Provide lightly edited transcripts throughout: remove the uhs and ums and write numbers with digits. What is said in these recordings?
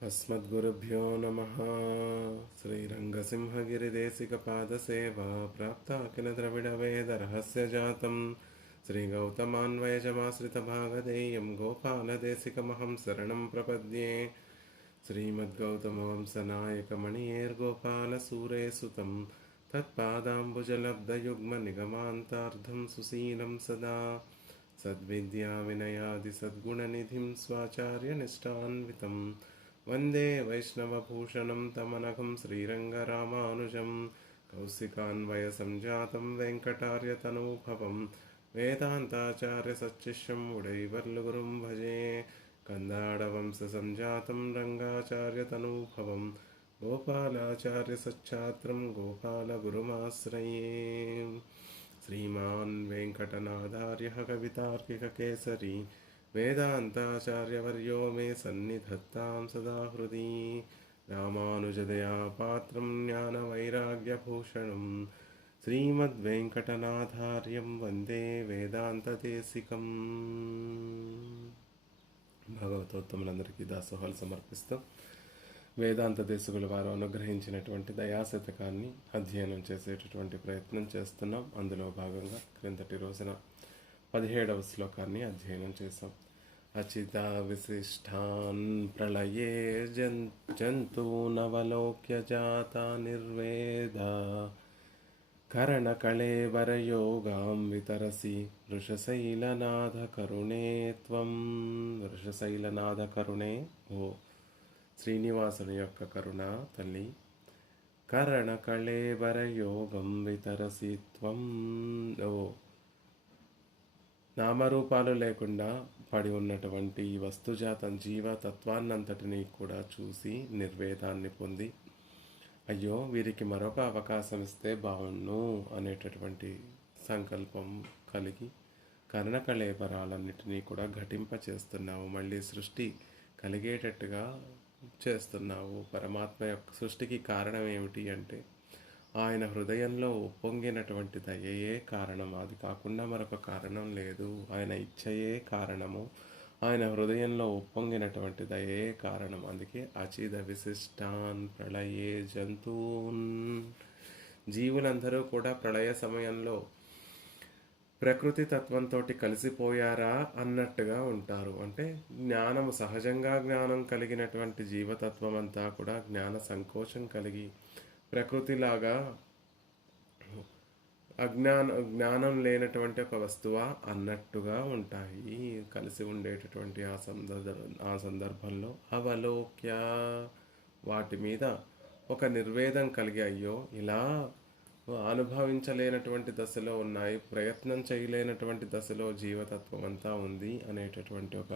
अस्मद्गुरुभ्यो नमः। श्रीरङ्गसिंहगिरिदेशिकपादसेवा प्राप्ता किल द्रविडवेदरहस्यजातं श्रीगौतमान्वयजमाश्रितभागधेयं गोपालदेशिकमहं शरणं प्रपद्ये। श्रीमद्गौतमवंशनायकमणियैर्गोपालसूरेसुतं तत्पादाम्बुजलब्धयुग्मनिगमान्तार्धं सुशीलं सदा सद्विद्याविनयादिसद्गुणनिधिं स्वाचार्यनिष्ठान्वितं वन्दे वैष्णवभूषणं तमनघं श्रीरङ्गरामानुजं कौशिकान्वयसञ्जातं वेङ्कटार्यतनूभवं वेदान्ताचार्यसच्शिष्यं उडैवर्लुगुरुं भजे। कन्दाडवंशसञ्जातं रङ्गाचार्यतनूभवं गोपालाचार्यसच्छात्रं गोपालगुरुमाश्रये। श्रीमान् वेङ्कटनाथार्यः कवितार्किककेसरी वेदान्ताचार्यवर्यो मे सन्निधत्तां सदा हृदि। रामानुजदयापात्रं ज्ञानवैराग्यभूषणं श्रीमद्वेङ्कटनाथार्यं वन्दे వేదాంతదేశికం। భగవతోత్తములందరికీ దాసోహాలు సమర్పిస్తూ వేదాంత దేశకుల వారు అనుగ్రహించినటువంటి దయాశతకాన్ని అధ్యయనం చేసేటటువంటి ప్రయత్నం చేస్తున్నాం. అందులో భాగంగా క్రిందటి రోజున 17వ శ్లోకాన్ని అధ్యయనం చేశాం. అచిత విశిష్టాన్ ప్రళయే జంతూనవలోక్య జాత నిర్వేద కరణకళేవరయోగాం వితరసి వృషశైలనాథ కరుణే త్వం. వృషశైలనాథ కరుణే, ఓ శ్రీనివాసుని యొక్క కరుణ తల్లి, కరణకళేవరయోగం వితరసి త్వం. ఓ నామరూపాలు లేకుండా పడి ఉన్నటువంటి ఈ వస్తుజాతం జీవతత్వాన్నంతటినీ కూడా చూసి నిర్వేదాన్ని పొంది, అయ్యో వీరికి మరొక అవకాశం ఇస్తే బాగుండు అనేటటువంటి సంకల్పం కలిగి కర్ణకళేబరాలన్నిటినీ కూడా ఘటింప చేస్తున్నావు. మళ్ళీ సృష్టి కలిగేటట్టుగా చేస్తున్నావు. పరమాత్మ యొక్క సృష్టికి కారణం ఏమిటి అంటే ఆయన హృదయంలో ఉప్పొంగినటువంటి దయయే కారణం. అది కాకుండా మరొక కారణం లేదు. ఆయన ఇచ్ఛయే కారణము. ఆయన హృదయంలో ఉప్పొంగినటువంటి దయే కారణం. అందుకే అచిద విశిష్టాన్ ప్రళయే జంతూన్. జీవులందరూ కూడా ప్రళయ సమయంలో ప్రకృతి తత్వంతో కలిసిపోయారా అన్నట్టుగా ఉంటారు. అంటే జ్ఞానము సహజంగా జ్ఞానం కలిగినటువంటి జీవతత్వం అంతా కూడా జ్ఞాన సంకోచం కలిగి ప్రకృతిలాగా జ్ఞానం లేనటువంటి ఒక వస్తువా అన్నట్టుగా ఉంటాయి కలిసి ఉండేటటువంటి ఆ సందర్భంలో అవలోక్య వాటి మీద ఒక నిర్వేదం కలిగి, అయ్యో ఇలా అనుభవించలేనటువంటి దశలో ఉన్నాయి, ప్రయత్నం చేయలేనటువంటి దశలో జీవతత్వం అంతా ఉంది అనేటటువంటి ఒక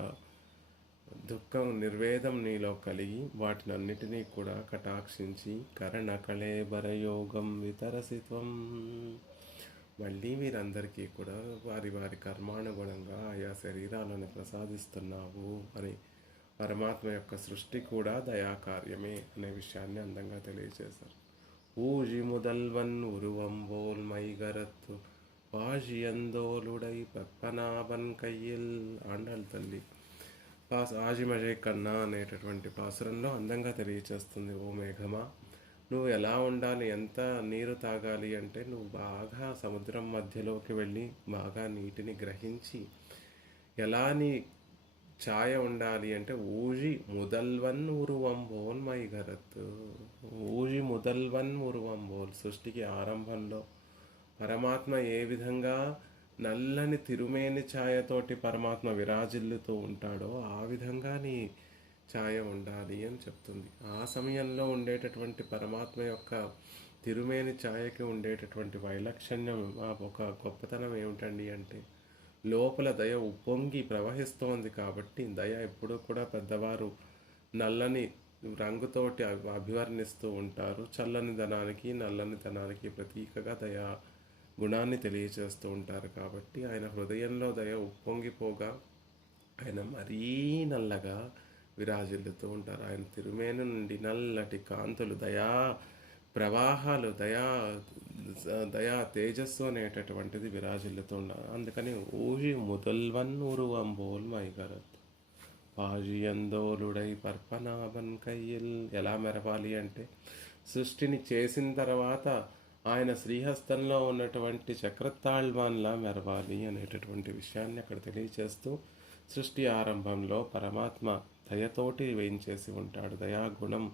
దుఃఖం నిర్వేదం నీలో కలిగి వాటినన్నిటినీ కూడా కటాక్షించి కరణకళేబరయోగం వితరసిత్వం. మళ్ళీ వీరందరికీ కూడా వారి వారి కర్మానుగుణంగా ఆయా శరీరాలను ప్రసాదిస్తున్నావు అని పరమాత్మ యొక్క సృష్టి కూడా దయాకార్యమే అనే విషయాన్ని అందంగా తెలియజేశారు. ఊజి ముదల్వన్ ఉరువంబోల్ మైగరత్తు వాజియందోలుడై పప్పనాభన్ కయ్యిల్. ఆండాళ్ళ తల్లి ఆజిమజయ్ కన్నా అనేటటువంటి పాసురంలో అందంగా తెలియచేస్తుంది. ఓ మేఘమా, నువ్వు ఎలా ఉండాలి, ఎంత నీరు తాగాలి అంటే నువ్వు బాగా సముద్రం మధ్యలోకి వెళ్ళి బాగా నీటిని గ్రహించి, ఎలా నీ ఛాయ ఉండాలి అంటే ఊజి ముదల్వన్ ఉరువంబోల్ మైగరత్. ఊజి ముదల్వన్ ఉరువంబోల్. సృష్టికి ఆరంభంలో పరమాత్మ ఏ విధంగా నల్లని తిరుమేని ఛాయతోటి పరమాత్మ విరాజిల్లుతూ ఉంటాడో ఆ విధంగా నీ ఛాయ ఉండాలి అని చెప్తుంది. ఆ సమయంలో ఉండేటటువంటి పరమాత్మ యొక్క తిరుమేని ఛాయకి ఉండేటటువంటి వైలక్షణ్యం, ఒక గొప్పతనం ఏమిటండి అంటే లోపల దయ ఉప్పొంగి ప్రవహిస్తోంది. కాబట్టి దయ ఎప్పుడూ కూడా పెద్దవారు నల్లని రంగుతోటి అభివర్ణిస్తూ ఉంటారు. చల్లని ధనానికి నల్లని ధనానికి ప్రతీకగా దయా గుణాన్ని తెలియచేస్తూ ఉంటారు. కాబట్టి ఆయన హృదయంలో దయ ఉప్పొంగిపోగా ఆయన మరీ నల్లగా విరాజిల్లుతూ ఉంటారు. ఆయన తిరుమేను నుండి నల్లటి కాంతులు, దయా ప్రవాహాలు, దయా తేజస్సు అనేటటువంటిది విరాజిల్లుతూ ఉన్నారు. అందుకని ఊహి ముదల్వన్ ఉరువంబోల్ మైగరత్. పాజియందోలుడై పర్పనాభన్ కయ్యిల్. ఎలా మెరవాలి అంటే సృష్టిని చేసిన తర్వాత ఆయన శ్రీహస్తంలో ఉన్నటువంటి చక్రతాళ్వాన్లా మెరవాలి అనేటటువంటి విషయాన్ని అక్కడ తెలియచేస్తూ, సృష్టి ఆరంభంలో పరమాత్మ దయతోటి వేయించేసి ఉంటాడు. దయాగుణం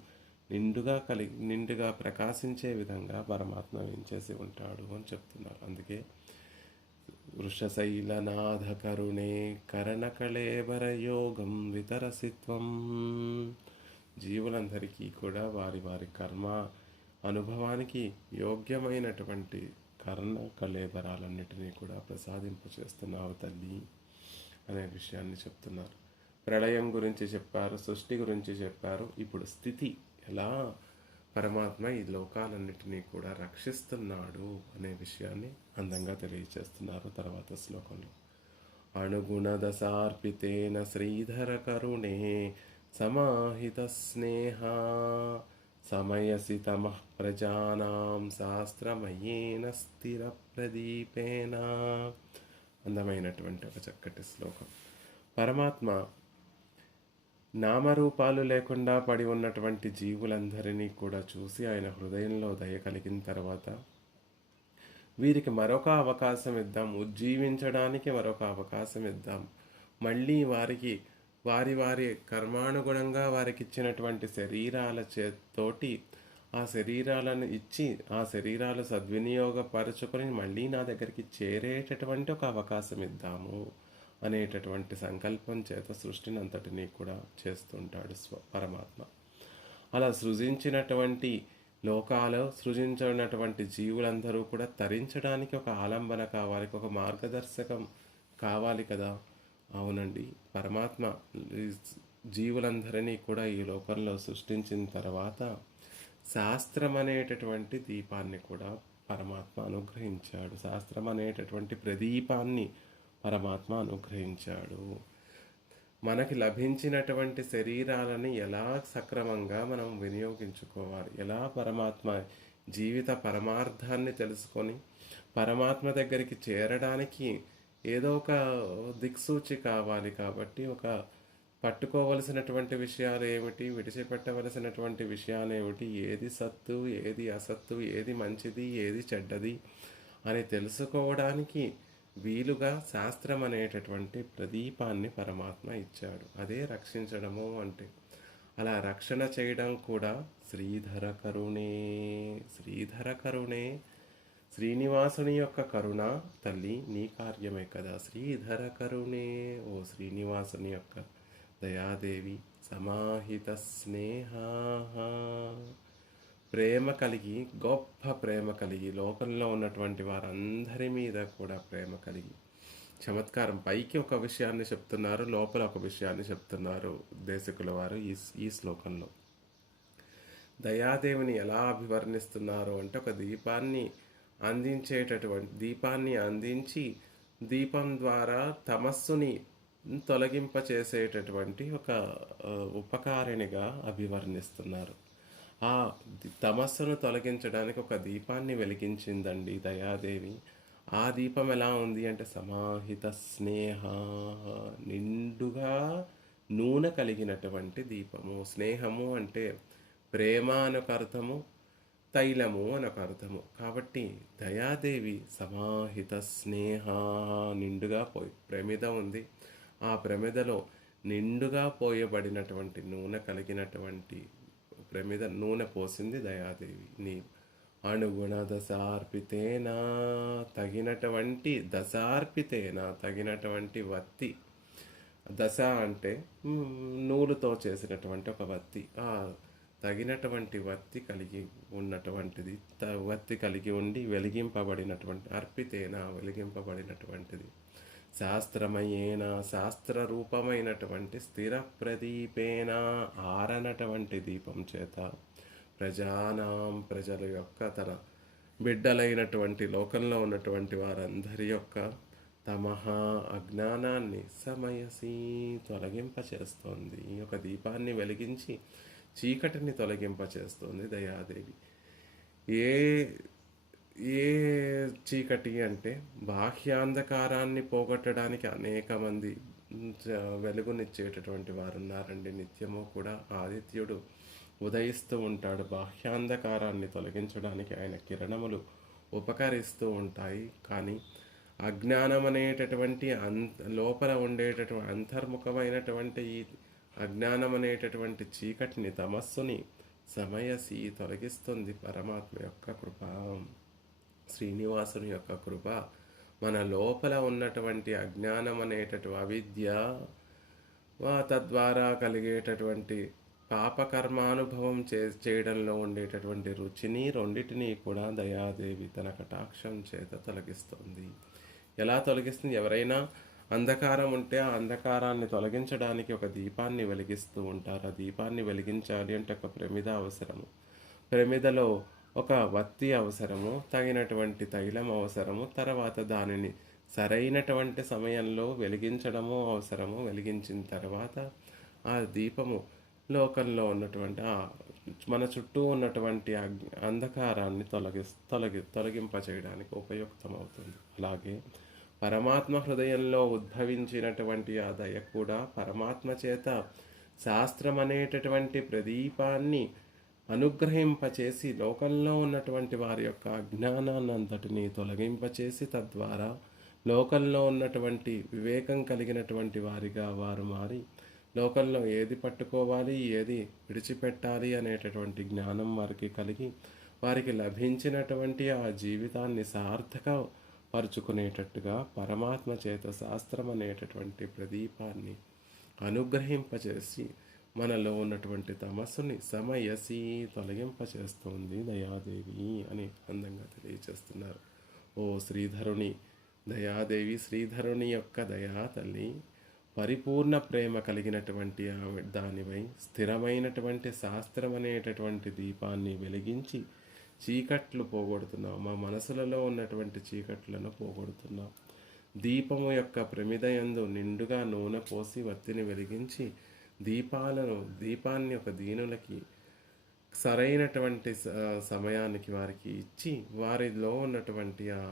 నిండుగా ప్రకాశించే విధంగా పరమాత్మ వేయించేసి ఉంటాడు అని చెప్తున్నారు. అందుకే వృషశైలనాథ కరుణే కరణకళేబర యోగం వితరసిత్వం. జీవులందరికీ కూడా వారి వారి కర్మ అనుభవానికి యోగ్యమైనటువంటి కర్ణ కళేబరాలన్నిటినీ కూడా ప్రసాదింపచేస్తున్నావు తల్లి అనే విషయాన్ని చెప్తున్నారు. ప్రళయం గురించి చెప్పారు, సృష్టి గురించి చెప్పారు. ఇప్పుడు స్థితి ఎలా పరమాత్మ ఈ లోకాలన్నిటినీ కూడా రక్షిస్తున్నాడు అనే విషయాన్ని అందంగా తెలియచేస్తున్నారు తర్వాత శ్లోకంలో. అణుగుణదశార్పితేన శ్రీధర కరుణే సమాహిత స్నేహ సమయసి తమః ప్రజానాం శాస్త్రమయేన స్థిర ప్రదీపేన. అందమైనటువంటి ఒక చక్కటి శ్లోకం. పరమాత్మ నామరూపాలు లేకుండా పడి ఉన్నటువంటి జీవులందరినీ కూడా చూసి ఆయన హృదయంలో దయ కలిగిన తర్వాత వీరికి మరొక అవకాశం ఇద్దాం, ఉజ్జీవించడానికి మరొక అవకాశం ఇద్దాం, మళ్ళీ వారికి వారి వారి కర్మానుగుణంగా వారికి ఇచ్చినటువంటి శరీరాల చేతోటి ఆ శరీరాలను ఇచ్చి ఆ శరీరాలు సద్వినియోగపరచుకొని మళ్ళీ నా దగ్గరికి చేరేటటువంటి ఒక అవకాశం ఇద్దాము అనేటటువంటి సంకల్పం చేత సృష్టిని అంతటినీ కూడా చేస్తుంటాడు పరమాత్మ. అలా సృజించినటువంటి లోకాలు సృజించినటువంటి జీవులందరూ కూడా తరించడానికి ఒక ఆలంబన కావాలి, ఒక మార్గదర్శకం కావాలి కదా. అవునండి, పరమాత్మ జీవులందరినీ కూడా ఈ లోకంలో సృష్టించిన తర్వాత శాస్త్రం అనేటటువంటి దీపాన్ని కూడా పరమాత్మ అనుగ్రహించాడు. శాస్త్రం అనేటటువంటి ప్రదీపాన్ని పరమాత్మ అనుగ్రహించాడు. మనకి లభించినటువంటి శరీరాలని ఎలా సక్రమంగా మనం వినియోగించుకోవాలి, ఎలా పరమాత్మ జీవిత పరమార్థాన్ని తెలుసుకొని పరమాత్మ దగ్గరికి చేరడానికి ఏదో ఒక దిక్సూచి కావాలి. కాబట్టి ఒక పట్టుకోవలసినటువంటి విషయాలు ఏమిటి, విడిచిపెట్టవలసినటువంటి విషయాలు ఏమిటి, ఏది సత్తు ఏది అసత్తు, ఏది మంచిది ఏది చెడ్డది అని తెలుసుకోవడానికి వీలుగా శాస్త్రం అనేటటువంటి ప్రదీపాన్ని పరమాత్మ ఇచ్చాడు. అదే రక్షించడము అంటే. అలా రక్షణ చేయడం కూడా శ్రీధర కరుణే. శ్రీధర కరుణే, శ్రీనివాసుని యొక్క కరుణ తల్లి నీ కార్యమే కదా. శ్రీధర కరుణే, ఓ శ్రీనివాసుని యొక్క దయాదేవి. సమాహిత స్నేహ, ప్రేమ కలిగి, గొప్ప ప్రేమ కలిగి, లోకంలో ఉన్నటువంటి వారందరి మీద కూడా ప్రేమ కలిగి, చమత్కారం. పైకి ఒక విషయాన్ని చెప్తున్నారు, లోపల ఒక విషయాన్ని చెప్తున్నారు దేశకుల వారు ఈ శ్లోకంలో. దయాదేవిని ఎలా అభివర్ణిస్తున్నారు అంటే, ఒక దీపాన్ని అందించి దీపం ద్వారా తమస్సుని తొలగింపచేసేటటువంటి ఒక ఉపకారిణిగా అభివర్ణిస్తున్నారు. ఆ తమస్సును తొలగించడానికి ఒక దీపాన్ని వెలిగించిందండి దయాదేవి. ఆ దీపం ఎలా ఉంది అంటే సమాహిత స్నేహ, నిండుగా నూనె కలిగినటువంటి దీపము. స్నేహము అంటే ప్రేమ అనొక అర్థము, తైలము అనొక అర్థము. కాబట్టి దయాదేవి సమాహిత స్నేహ, నిండుగా ప్రమిద ఉంది, ఆ ప్రమిదలో నిండుగా పోయబడినటువంటి నూనె కలిగినటువంటి ప్రమిద నూనె పోసింది దయాదేవి. నీ అణుగుణ దశార్పితేనా, తగినటువంటి వత్తి. దశ అంటే నూలుతో చేసినటువంటి ఒక వత్తి. ఆ తగినటువంటి వత్తి కలిగి ఉన్నటువంటిది, వత్తి కలిగి ఉండి వెలిగింపబడినటువంటిది. శాస్త్రమయేన, శాస్త్ర రూపమైనటువంటి స్థిర ప్రదీపేన, ఆరనటువంటి దీపం చేత ప్రజల యొక్క తన బిడ్డలైనటువంటి లోకంలో ఉన్నటువంటి వారందరి యొక్క తమహ అజ్ఞానాన్ని సమయసి తొలగింపచేస్తోంది. ఈ యొక్క దీపాన్ని వెలిగించి చీకటిని తొలగింపచేస్తోంది దయాదేవి. ఏ చీకటి అంటే బాహ్యాంధకారాన్ని పోగొట్టడానికి అనేక మంది వెలుగునిచ్చేటటువంటి వారు ఉన్నారండి. నిత్యము కూడా ఆదిత్యుడు ఉదయిస్తూ ఉంటాడు. బాహ్యాంధకారాన్ని తొలగించడానికి ఆయన కిరణములు ఉపకరిస్తూ ఉంటాయి. కానీ అజ్ఞానం అనేటటువంటి లోపల ఉండేటటువంటి అంతర్ముఖమైనటువంటి ఈ అజ్ఞానం అనేటటువంటి చీకటిని, తమస్సుని సమయసి తొలగిస్తుంది పరమాత్మ యొక్క కృప, శ్రీనివాసుని యొక్క కృప. మన లోపల ఉన్నటువంటి అజ్ఞానం అనేటటువంటి అవిద్య, తద్వారా కలిగేటటువంటి పాపకర్మానుభవం చేయడంలో ఉండేటటువంటి రుచిని రెండిటినీ కూడా దయాదేవి తన కటాక్షం చేత తొలగిస్తుంది. ఎలా తొలగిస్తుంది? ఎవరైనా అంధకారం ఉంటే ఆ అంధకారాన్ని తొలగించడానికి ఒక దీపాన్ని వెలిగిస్తూ ఉంటారు. ఆ దీపాన్ని వెలిగించాలి అంటే ఒక ప్రమిద అవసరము. ప్రమిదలో ఒక వత్తి అవసరము, తగినటువంటి తైలం అవసరము, తర్వాత దానిని సరైనటువంటి సమయంలో వెలిగించడము అవసరము. వెలిగించిన తర్వాత ఆ దీపము లోకంలో ఉన్నటువంటి మన చుట్టూ ఉన్నటువంటి అంధకారాన్ని తొలగింపచేయడానికి ఉపయుక్తమవుతుంది. అలాగే పరమాత్మ హృదయంలో ఉద్భవించినటువంటి ఆ దయ కూడా పరమాత్మ చేత శాస్త్రం అనేటటువంటి ప్రదీపాన్ని అనుగ్రహింపచేసి లోకంలో ఉన్నటువంటి వారి యొక్క అజ్ఞానాన్ని అంతటినీ తొలగింపచేసి తద్వారా లోకంలో ఉన్నటువంటి వివేకం కలిగినటువంటి వారిగా వారు మారి లోకంలో ఏది పట్టుకోవాలి, ఏది విడిచిపెట్టాలి అనేటటువంటి జ్ఞానం వారికి కలిగి వారికి లభించినటువంటి ఆ జీవితాన్ని సార్థక పరుచుకునేటట్టుగా పరమాత్మ చేత శాస్త్రం అనేటటువంటి ప్రదీపాన్ని అనుగ్రహింపచేసి మనలో ఉన్నటువంటి తమస్సుని సమయసి తొలగింపచేస్తుంది దయాదేవి అని అందంగా తెలియచేస్తున్నారు. ఓ శ్రీధరుని దయాదేవి, శ్రీధరుని యొక్క దయా తల్లి, పరిపూర్ణ ప్రేమ కలిగినటువంటి దానిపై స్థిరమైనటువంటి శాస్త్రం అనేటటువంటి దీపాన్ని వెలిగించి చీకట్లు పోగొడుతున్నావు. మా మనసులలో ఉన్నటువంటి చీకట్లను పోగొడుతున్నావు. దీపము యొక్క ప్రమిదయందు నిండుగా నూనె పోసి వత్తిని వెలిగించి దీపాన్ని ఒక దీనులకి సరైనటువంటి సమయానికి వారికి ఇచ్చి వారిలో ఉన్నటువంటి ఆ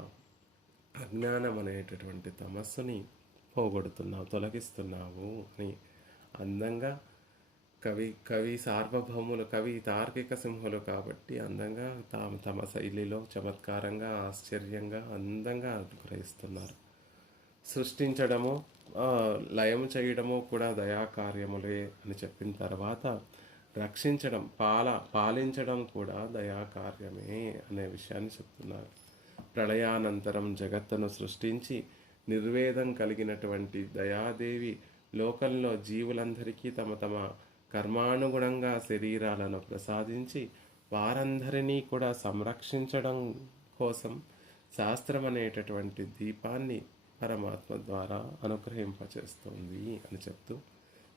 అజ్ఞానం అనేటటువంటి తమస్సుని పోగొడుతున్నావు, తొలగిస్తున్నావు అని అందంగా కవి సార్వభౌములు, కవి తార్కిక సింహులు కాబట్టి అందంగా తమ శైలిలో చమత్కారంగా, ఆశ్చర్యంగా, అందంగా అనుగ్రహిస్తున్నారు. సృష్టించడము, లయం చేయడము కూడా దయాకార్యములే అని చెప్పిన తర్వాత రక్షించడం, పాలించడం కూడా దయాకార్యమే అనే విషయాన్ని చెప్తున్నారు. ప్రళయానంతరం జగత్తును సృష్టించి నిర్వేదం కలిగినటువంటి దయాదేవి లోకంలో జీవులందరికీ తమ తమ కర్మానుగుణంగా శరీరాలను ప్రసాదించి వారందరినీ కూడా సంరక్షించడం కోసం శాస్త్రం అనేటటువంటి దీపాన్ని పరమాత్మ ద్వారా అనుగ్రహింపచేస్తుంది అని చెప్తూ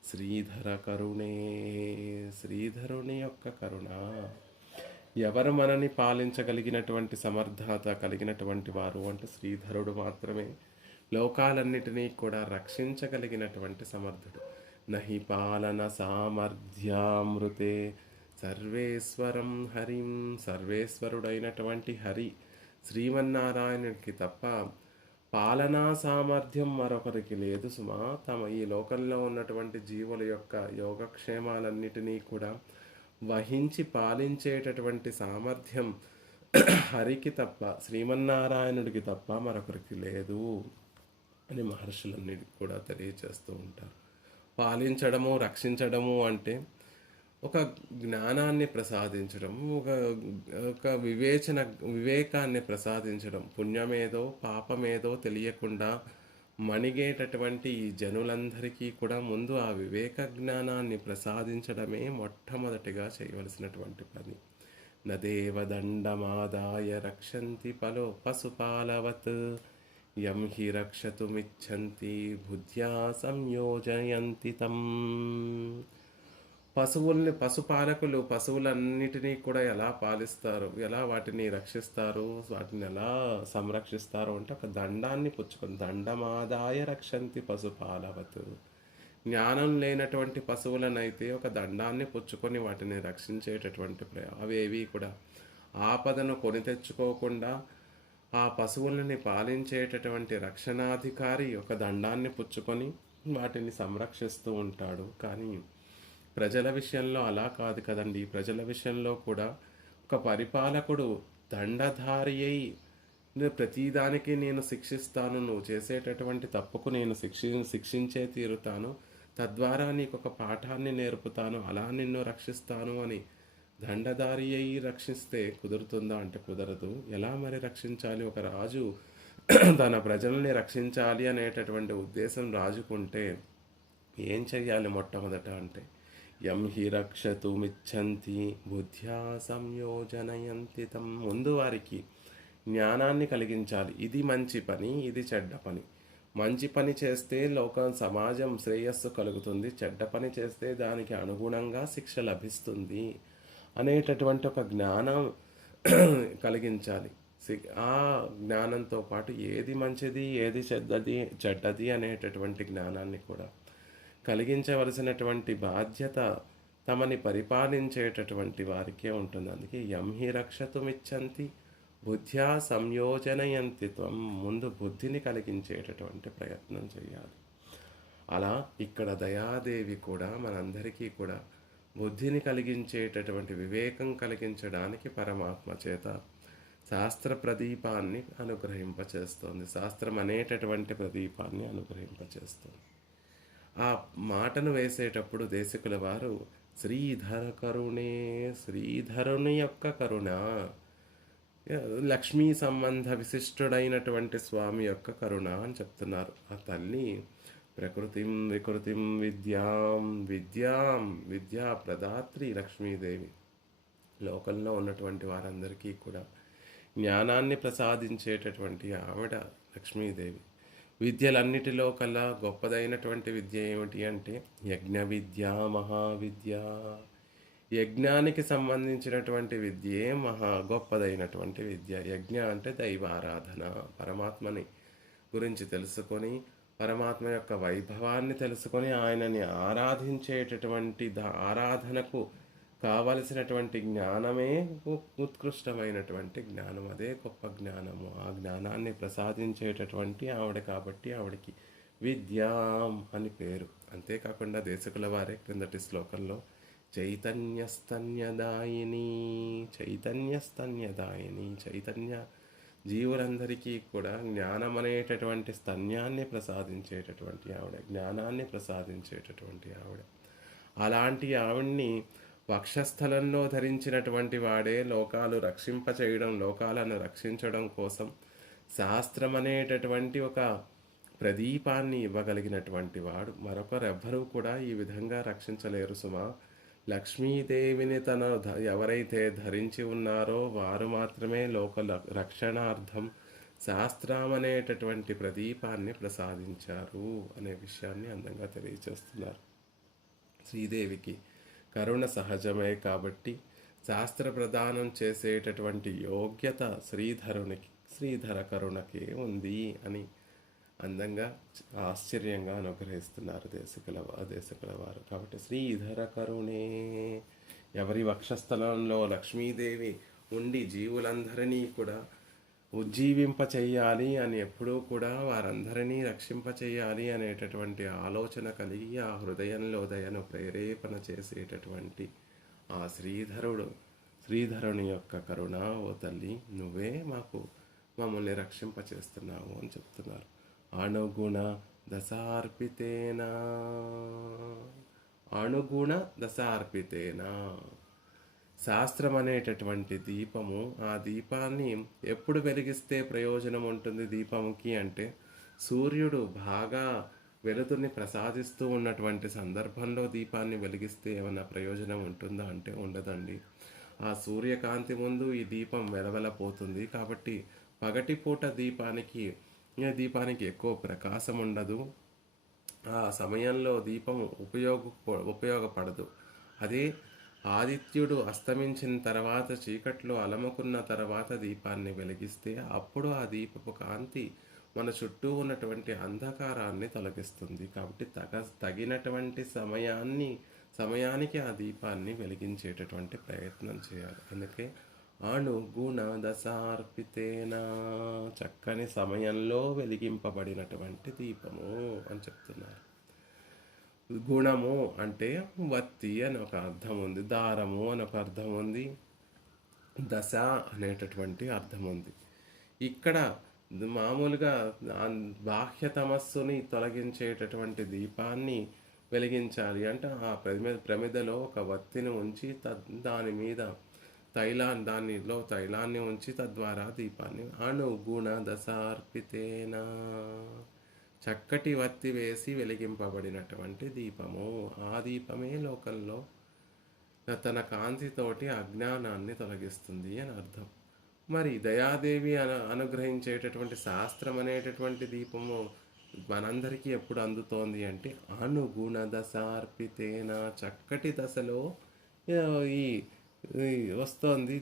శ్రీధర కరుణే, శ్రీధరుని యొక్క కరుణ. ఎవరు మనని పాలించగలిగినటువంటి సమర్థత కలిగినటువంటి వారు అంటే శ్రీధరుడు మాత్రమే. లోకాలన్నిటినీ కూడా రక్షించగలిగినటువంటి సమర్థుడు. నహి పాలన సామర్థ్యామృతే సర్వేశ్వరం హరిం, సర్వేశ్వరుడైనటువంటి హరి శ్రీమన్నారాయణుడికి తప్ప పాలనా సామర్థ్యం మరొకరికి లేదు సుమా. ఈ లోకంలో ఉన్నటువంటి జీవుల యొక్క యోగక్షేమాలన్నిటినీ కూడా వహించి పాలించేటటువంటి సామర్థ్యం హరికి తప్ప, శ్రీమన్నారాయణుడికి తప్ప మరొకరికి లేదు అని మహర్షులన్నిటి కూడా తెలియచేస్తూ ఉంటారు. పాలించడము, రక్షించడము అంటే ఒక జ్ఞానాన్ని ప్రసాదించడం, ఒక వివేకాన్ని ప్రసాదించడం. పుణ్యమేదో పాపమేదో తెలియకుండా మణిగేటటువంటి ఈ జనులందరికీ కూడా ముందు ఆ వివేక జ్ఞానాన్ని ప్రసాదించడమే మొట్టమొదటిగా చేయవలసినటువంటి పని. నదేవదండమాదాయ రక్షంతి పశుపాలవత్ యం హి రక్షతుమిచ్చంతి బుద్ధ్యా సంయోజయంతి తం. పశుపాలకులు పశువులన్నిటినీ కూడా ఎలా పాలిస్తారు, ఎలా వాటిని రక్షిస్తారు, వాటిని ఎలా సంరక్షిస్తారు అంటే ఒక దండాన్ని పుచ్చుకొని, దండమాదాయ రక్షంతి పశుపాలవత్. జ్ఞానం లేనటువంటి పశువులనైతే ఒక దండాన్ని పుచ్చుకొని వాటిని రక్షించేటటువంటి అవేవి కూడా ఆపదను కొని తెచ్చుకోకుండా ఆ పశువులని పాలించేటటువంటి రక్షణాధికారి ఒక దండాన్ని పుచ్చుకొని వాటిని సంరక్షిస్తూ ఉంటాడు. కానీ ప్రజల విషయంలో అలా కాదు కదండి. ప్రజల విషయంలో కూడా ఒక పరిపాలకుడు దండధారి అయి ప్రతిదానికి నేను శిక్షిస్తాను, నువ్వు చేసేటటువంటి తప్పుకు నేను శిక్షించే తీరుతాను, తద్వారా నీకు ఒక పాఠాన్ని నేర్పుతాను, అలా నిన్ను రక్షిస్తాను అని దండధారి అయి రక్షిస్తే కుదురుతుందా అంటే కుదరదు. ఎలా మరి రక్షించాలి? ఒక రాజు తన ప్రజల్ని రక్షించాలి అనేటటువంటి ఉద్దేశం రాజుకుంటే ఏం చెయ్యాలి మొట్టమొదట అంటే, యం హి రక్షతుమిచ్చంతి బుద్ధ్యా సంయోజనయంతి తం. ముందు వారికి జ్ఞానాన్ని కలిగించాలి. ఇది మంచి పని, ఇది చెడ్డ పని. మంచి పని చేస్తే సమాజం శ్రేయస్సు కలుగుతుంది, చెడ్డ పని చేస్తే దానికి అనుగుణంగా శిక్ష లభిస్తుంది అనేటటువంటి ఒక జ్ఞానం కలిగించాలి. ఆ జ్ఞానంతో పాటు ఏది మంచిది, ఏది చెడ్డది అనేటటువంటి జ్ఞానాన్ని కూడా కలిగించవలసినటువంటి బాధ్యత తమని పరిపాలించేటటువంటి వారికే ఉంటుంది. అందుకే యం హి రక్షతుమిచ్చంతి బుద్ధ్యా సంయోజనయంతి త్వం. ముందు బుద్ధిని కలిగించేటటువంటి ప్రయత్నం చేయాలి. అలా ఇక్కడ దయాదేవి కూడా మనందరికీ కూడా బుద్ధిని కలిగించేటటువంటి వివేకం కలిగించడానికి పరమాత్మ చేత శాస్త్ర ప్రదీపాన్ని అనుగ్రహింపచేస్తోంది. శాస్త్రం అనేటటువంటి ప్రదీపాన్ని అనుగ్రహింపచేస్తోంది. ఆ మాటను వేసేటప్పుడు దేశికుల వారు శ్రీధర కరుణే, శ్రీధరుని యొక్క కరుణ, లక్ష్మీ సంబంధ విశిష్టుడైనటువంటి స్వామి యొక్క కరుణ అని చెప్తున్నారు. ఆ తల్లి ప్రకృతిం వికృతిం విద్యా ప్రదాత్రి లక్ష్మీదేవి. లోకంలో ఉన్నటువంటి వారందరికీ కూడా జ్ఞానాన్ని ప్రసాదించేటటువంటి ఆవిడ లక్ష్మీదేవి. విద్యలన్నిటిలో కల్లా గొప్పదైనటువంటి విద్య ఏమిటి అంటే యజ్ఞ విద్య, మహావిద్య. యజ్ఞానికి సంబంధించినటువంటి విద్యే మహా గొప్పదైనటువంటి విద్య. యజ్ఞ అంటే దైవారాధన, పరమాత్మని గురించి తెలుసుకొని, పరమాత్మ యొక్క వైభవాన్ని తెలుసుకొని ఆయనని ఆరాధించేటటువంటి ఆరాధనకు కావలసినటువంటి జ్ఞానమే ఉత్కృష్టమైనటువంటి జ్ఞానం. అదే గొప్ప జ్ఞానము. ఆ జ్ఞానాన్ని ప్రసాదించేటటువంటి ఆవిడ కాబట్టి ఆవిడకి విద్యాం అని పేరు. అంతేకాకుండా దేశకుల వారే క్రిందటి శ్లోకంలో చైతన్యస్తన్యదాయిని, చైతన్య జీవులందరికీ కూడా జ్ఞానం అనేటటువంటి స్తన్యాన్ని ప్రసాదించేటటువంటి ఆవిడ, జ్ఞానాన్ని ప్రసాదించేటటువంటి ఆవిడ. అలాంటి ఆవిడ్ని వక్షస్థలంలో ధరించినటువంటి వాడే లోకాలు రక్షింపచేయడం, లోకాలను రక్షించడం కోసం శాస్త్రం అనేటటువంటి ఒక ప్రదీపాన్ని ఇవ్వగలిగినటువంటి వాడు. మరొకరెవ్వరూ కూడా ఈ విధంగా రక్షించలేరు సుమా. లక్ష్మీదేవిని ఎవరైతే ధరించి ఉన్నారో వారు మాత్రమే లోక రక్షణార్థం శాస్త్రం అనేటటువంటి ప్రదీపాన్ని ప్రసాదించారు అనే విషయాన్ని అందంగా తెలియచేస్తున్నారు. శ్రీదేవికి కరుణ సహజమే కాబట్టి శాస్త్ర ప్రదానం చేసేటటువంటి యోగ్యత శ్రీధర కరుణకే ఉంది అని అందంగా ఆశ్చర్యంగా అనుగ్రహిస్తున్నారు దేశకుల వారు. కాబట్టి శ్రీధర కరుణే, ఎవరి వక్షస్థలంలో లక్ష్మీదేవి ఉండి జీవులందరినీ కూడా ఉజ్జీవింపచేయాలి అని, ఎప్పుడూ కూడా వారందరినీ రక్షింపచేయాలి అనేటటువంటి ఆలోచన కలిగి ఆ హృదయంలో దయను ప్రేరేపణ చేసేటటువంటి ఆ శ్రీధరుని యొక్క కరుణ, ఓ తల్లి నువ్వే మమ్మల్ని రక్షింపచేస్తున్నావు అని చెప్తున్నారు. అణుగుణ దశార్పితేనా. శాస్త్రం అనేటటువంటి దీపము, ఆ దీపాన్ని ఎప్పుడు వెలిగిస్తే ప్రయోజనం ఉంటుంది దీపముకి అంటే, సూర్యుడు బాగా వెలుతురిని ప్రసాదిస్తూ ఉన్నటువంటి సందర్భంలో దీపాన్ని వెలిగిస్తే ఏమన్నా ప్రయోజనం ఉంటుందా అంటే ఉండదండి. ఆ సూర్యకాంతి ముందు ఈ దీపం వెలవెలపోతుంది. కాబట్టి పగటిపూట దీపానికి ఎక్కువ ప్రకాశం ఉండదు. ఆ సమయంలో దీపం ఉపయోగపడదు. అదే ఆదిత్యుడు అస్తమించిన తర్వాత, చీకట్లో అలముకున్న తర్వాత దీపాన్ని వెలిగిస్తే అప్పుడు ఆ దీపపు కాంతి మన చుట్టూ ఉన్నటువంటి అంధకారాన్ని తొలగిస్తుంది. కాబట్టి తగినటువంటి సమయానికి ఆ దీపాన్ని వెలిగించేటటువంటి ప్రయత్నం చేయాలి. అందుకే అణుగుణ దశార్పితేనా, చక్కని సమయంలో వెలిగింపబడినటువంటి దీపము అని చెప్తున్నారు. గుణము అంటే వత్తి అని ఒక అర్థం ఉంది, దారము అని ఒక అర్థం ఉంది, దశ అనేటటువంటి అర్థం ఉంది. ఇక్కడ మామూలుగా బాహ్య తమస్సుని తొలగించేటటువంటి దీపాన్ని వెలిగించాలి అంటే ఆ ప్రమిదలో ఒక వత్తిని ఉంచి దాని మీద తైలాన్ని ఉంచి తద్వారా దీపాన్ని అణుగుణ దశార్పితేనా, చక్కటి వత్తి వేసి వెలిగింపబడినటువంటి దీపము. ఆ దీపమే లోకంలో తన కాంతితోటి అజ్ఞానాన్ని తొలగిస్తుంది అని అర్థం. మరి దయాదేవి అనుగ్రహించేటటువంటి శాస్త్రం అనేటటువంటి దీపము మనందరికీ ఎప్పుడు అందుతోంది అంటే అనుగుణ దశార్పితేన, చక్కటి దశలో ఈ వస్తోంది